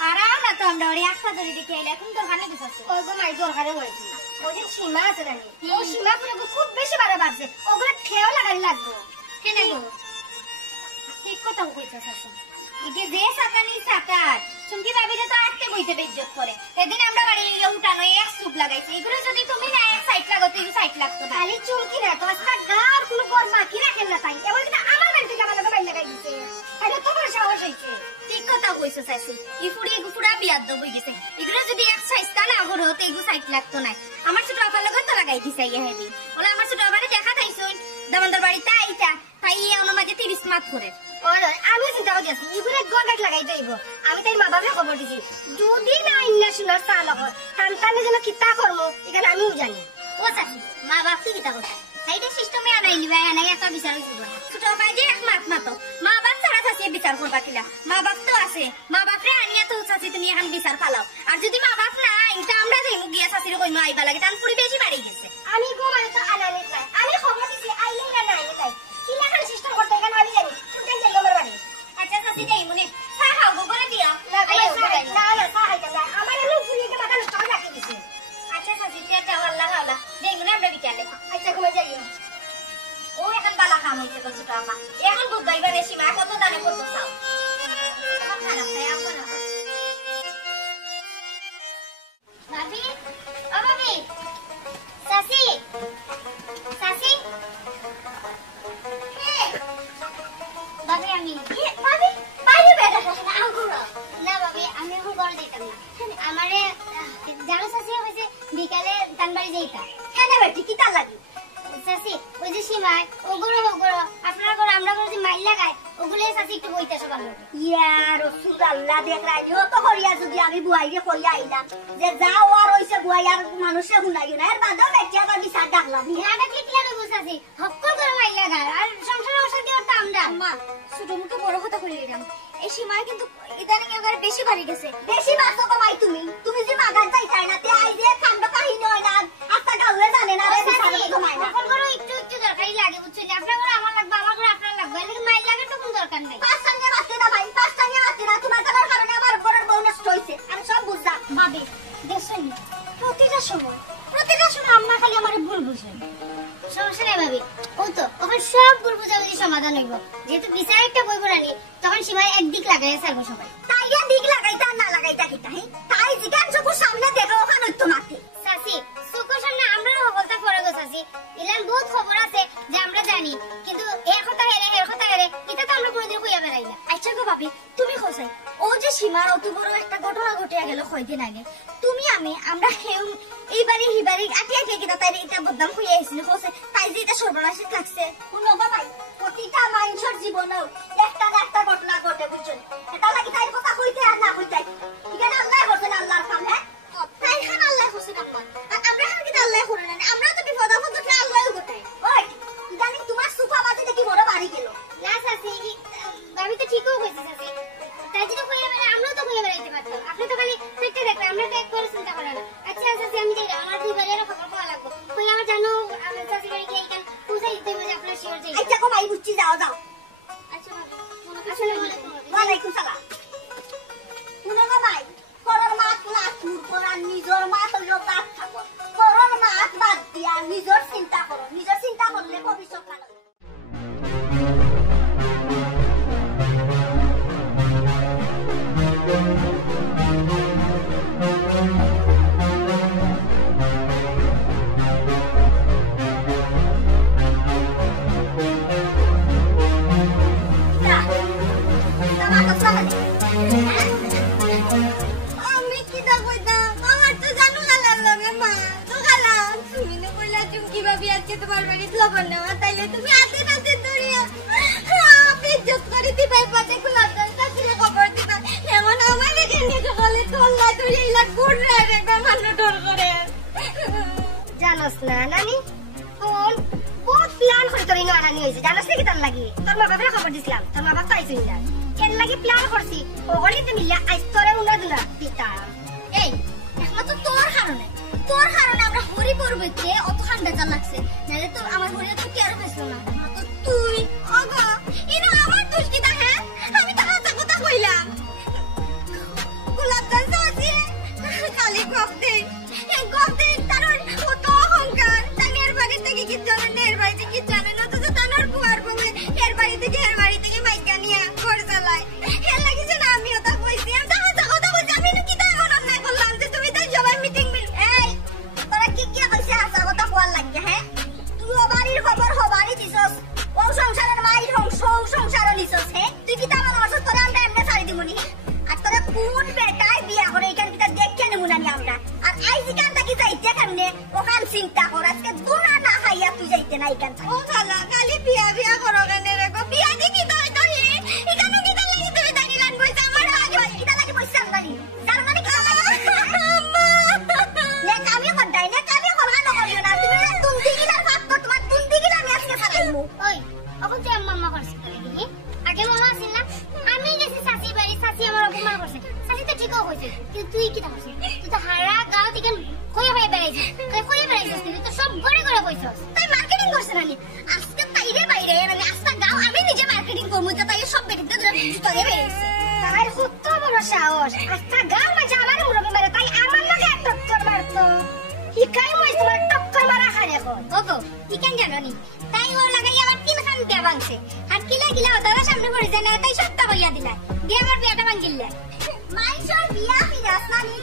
আরাম না তো আমরা ওরে একটা ধরে দেখে এলে এখন তো ভালো দিছাছে ও গো মাই দরকারে হইছে ওই যে সীমা আছে রানি ও সীমা পুরো খুব বেশি বারে বাড়ছে ওগুলো খেও লাগাই লাগবো কেন গো ঠিক কথা কইছস আছে ইকে যে সাতানি সাতার চুমকি ভাবিরে তো আটকে বইতে বেইজ্জত করে সেদিন আমরা বাড়ি উঠানো এক সুপ লাগাইছি এগুলো যদি তুমি না এক সাইড লাগাও তুই সাইড লাগতো না খালি চুমকি না তো আজকে গার কোনো কর বাকি রাখেন না তাই এবার কিন্তু আমার বাড়িতে জামা লাগা বাইরে লাগাই দিছে আরে তো বড় সাহস হইছে ঠিক কথা কইছস আছে ইফুড়ি গুফুড়া বিয়াদ দব হই গেছে এগুলো যদি এক সাইড না করো তো এগু সাইড লাগতো না আমার ছোট আপা লগন তো লাগাই দিছে ইহে দিন বলে আমার ছোট আপারে দেখা তাইছুন দামন্দর বাড়িতে আইতা তাই অনুমাকে 30 মাত করে আমি চিন্তা করতেছি এগুলো গঙ্গাট লাগাই দেব আমি তাই মা বাবা খবর দিছি যদি না ইন্না শুনার চাল হয় কান্তানে যেন কিতা করবো এখানে আমিও জানি ও চাচি মা বাপ কি কিতা করছে সেইটা সিস্টেমে আনাই লিবা আনাই একটা বিচার হইছিল ছোট ভাই যে এক মাত মাতো মা বাপ ছাড়া চাচি বিচার করবা কিলা মা বাপ তো আছে মা বাপরে আনিয়া তো চাচি তুমি এখন বিচার পালাও আর যদি মা বাপ না এটা আমরা যাইমু গিয়া চাচির কইমু আইবা লাগে তান পুরি বেশি বাড়ি গেছে আমি গো মানে তো আনানি নাই আমি খবর দিছি আইলে না নাই নাই কি না খালি সিস্টেম করতে এখানে আমি জানি তুই যাই আমার বাড়ি আচ্ছা চাচি যাই মনে চা খাও গো করে দিও না না চা খাইতে না আমার এমন ফুলিতে মাথা নষ্ট করে রাখি দিছে আচ্ছা চাচি তে যাও আল্লাহ আল্লাহ যাই মনে আমরা বিকালে আচ্ছা ঘুমে যাইও ও এখন বালা কাম হইছে তো ছোট আপা এখন বুঝাইবা রে সীমা কত দানে কত চাও খারাপ তাই আপন ভাবি ও ভাবি চাচি চাচি ভাবি আমি ভাবি বাইরে বেটা বসে না আঙ্গুর না ভাবি আমি এখন ঘরে যাইতাম না আমারে জানো চাচি হইছে বিকালে তানবাড়ি যাইতা কেন বেটি কি তার লাগি চাচি ওই যে সীমায় ওগুলো আপনার ঘরে আমরা ঘরে যে মাইল লাগাই ওগুলো চাচি একটু বইতে আসো ভালো ইয়া রাসূলুল্লাহ দেখ রাইও তো করিয়া যদি আমি বুয়াইরে করিয়া আইলাম যে যাও আর হইছে বুয়াই আর মানুষে শুনাইও না এর বাদও বেটি আবার বিচার ডাকলাম হ্যাঁ ডাকলে কি লাগবে চাচি হক্কর করে মাইল লাগাই আর সংসারে অশান্তি করতে আমরা মা ছোট মুখে বড় কথা কইলে এরাম এই সীমায় কিন্তু ইদানিং এবারে বেশি বাড়ি গেছে বেশি বাসো কমাই তুমি যে মাগার যাইতাই না তে আই যে কাণ্ড কাহিনী হয় না আস্তা গাউলে জানে না রে বিচার কমাই না এখন করে একটু একটু দরকারই লাগে বুঝছেন আপনার ঘরে আমার লাগবে আমার ঘরে আপনার লাগবে এর মাইল লাগে তো কোনো দরকার নাই পাঁচটা নিয়ে বাঁচতে না ভাই পাঁচটা নিয়ে বাঁচতে না তোমার কথার কারণে আমার ঘরের বউ নষ্ট হইছে আমি সব বুঝলাম ভাবি দেখছেন প্রতিটা সময় আম্মা খালি আমার ভুল বুঝেন সমস্যা নাই ভাবি ও তো ওখানে সব ভুল বুঝাবুঝি সমাধান হইব যেহেতু বিচার একটা বই পড়ানি তখন সীমায় একদিক লাগাই থাকবো সবাই তাই দিক লাগাইতা না লাগাইতা কিতা হে তাই জিগান চকুর সামনে দেখো ওখানে হইতো নাতে চাচি চোখের সামনে আমরা বলতে পড়ে গো চাচি ইলান বহুত খবর আছে যে আমরা জানি কিন্তু এর কথা হেরে এটা তো আমরা কোনোদিন কইয়া বেড়াই না আচ্ছা গো ভাবি তুমি খোঁজাই ও যে সীমার অত বড় একটা ঘটনা ঘটিয়া গেল কয়দিন আগে তুমি আমরা হেউ এইবারে হিবারে আটি কিনা তাই এটা বদনাম হইয়া আইছিল খোঁজে তাই যে এটা সর্বনাশী লাগছে শুনো বাবাই প্রতিটা মানুষের জীবনেও একটা না একটা ঘটনা ঘটে বুঝছো এটা লাগি তাই কথা কইতে আর না কইতে এখানে আল্লাহ করছেন আল্লাহর কাম হ্যাঁ তাই খান আল্লাহ করছেন আম্মা আমরা খান কি আল্লাহ করে না আমরা তো বিপদ আপদ উঠলে আল্লাহ গোটায় ওই জানি তোমার সুফা বাজে দেখি বড় বাড়ি গেল না চাচি আমি তো ঠিকও কইছি চাচি তাই যদি কইয়া বেড়া আমরাও তো কইয়া বেড়াইতে পারতাম আপনি তো খালি পেটে দেখবেন আমরা তো একবার চিন্তা করেন না আচ্ছা চাচি আমি যাই আমার দুই বারের খবর পাওয়া লাগবে কই আমার জানো আমার চাচি বাড়ি গিয়ে এখান পৌঁছাই দিতে হবে আপনার শিওর যাই আচ্ছা গো ভাই বুঝছি যাও আচ্ছা আসসালামু আলাইকুম ওয়ালাইকুম সালাম শুনো গো ভাই করর মাত না তুর করার নিজের মাত হইল তার থাকো করর মাত বাদ দিয়া নিজের চিন্তা করলে ভবিষ্যৎ ভালো আমি কি দা কইতাম আমার তো জানো না লাগে মা তো গালা তুমি না কইলা চুমকি ভাবি আজকে তোমার বাড়ি লবণ নেওয়া তাইলে তুমি আতে ধরিয়া ইজ্জত করে দিবাই পাতে কুলাদার কাছে খবর দিবা এমন আমার এখানে সকালে তোল্লা ধরে ইলা গুড়রা রেখা মানুষ ডর করে জানোস না নানি কোন বহুত প্ল্যান করে তোর ইনো আনানি হইছে জানোস কি তার লাগি তোর মা বাবার খবর দিছিলাম তোর মা বাবা পাইছিস না কেন লাগি প্ল্যান করছি ওগলি তুমি মিলা আইস্তরে উনা দুনা পিতা এই একমাত্র তোর কারণে আমরা হরি পর্বতে অত ঠান্ডা জাল লাগছে নালে তো আমার হরি তো কি আর হইছিল না তো তুই আগা ইনো আমার দোষ কি তা হ্যাঁ দিকেও হয়েছে কিন্তু তুই কি থাকছিস তুই তো হারা গাঁও থেকে কয়ে হয়ে বেড়াইছিস তুই কয়ে বেড়াইছিস তুই তো সব গড়ে গড়ে কইছস তাই মার্কেটিং করছ না নি আজকে তাইরে বাইরে মানে আজকে গাও আমি নিজে মার্কেটিং করব তো তাই সব বেটিতে ধরে জুতা দিয়ে বেরিয়েছে তাই কত বড় সাহস আচ্ছা গাঁও মাঝে আমার মুরব্বী মারে তাই আমার লগে টক্কর মারতো হিকাই মই তোমার টক্কর মারা খারে এখন ওগো কি কেন জানো নি তাই ও লাগাই আবার তিন খান বিয়া ভাঙছে আর কিলা কিলা ওদারা সামনে পড়ে যায় না তাই সত্তা হইয়া দিলা দিয়ে আমার বিয়াটা ভাঙিলে মাইশর বিয়া ফিরাস না নি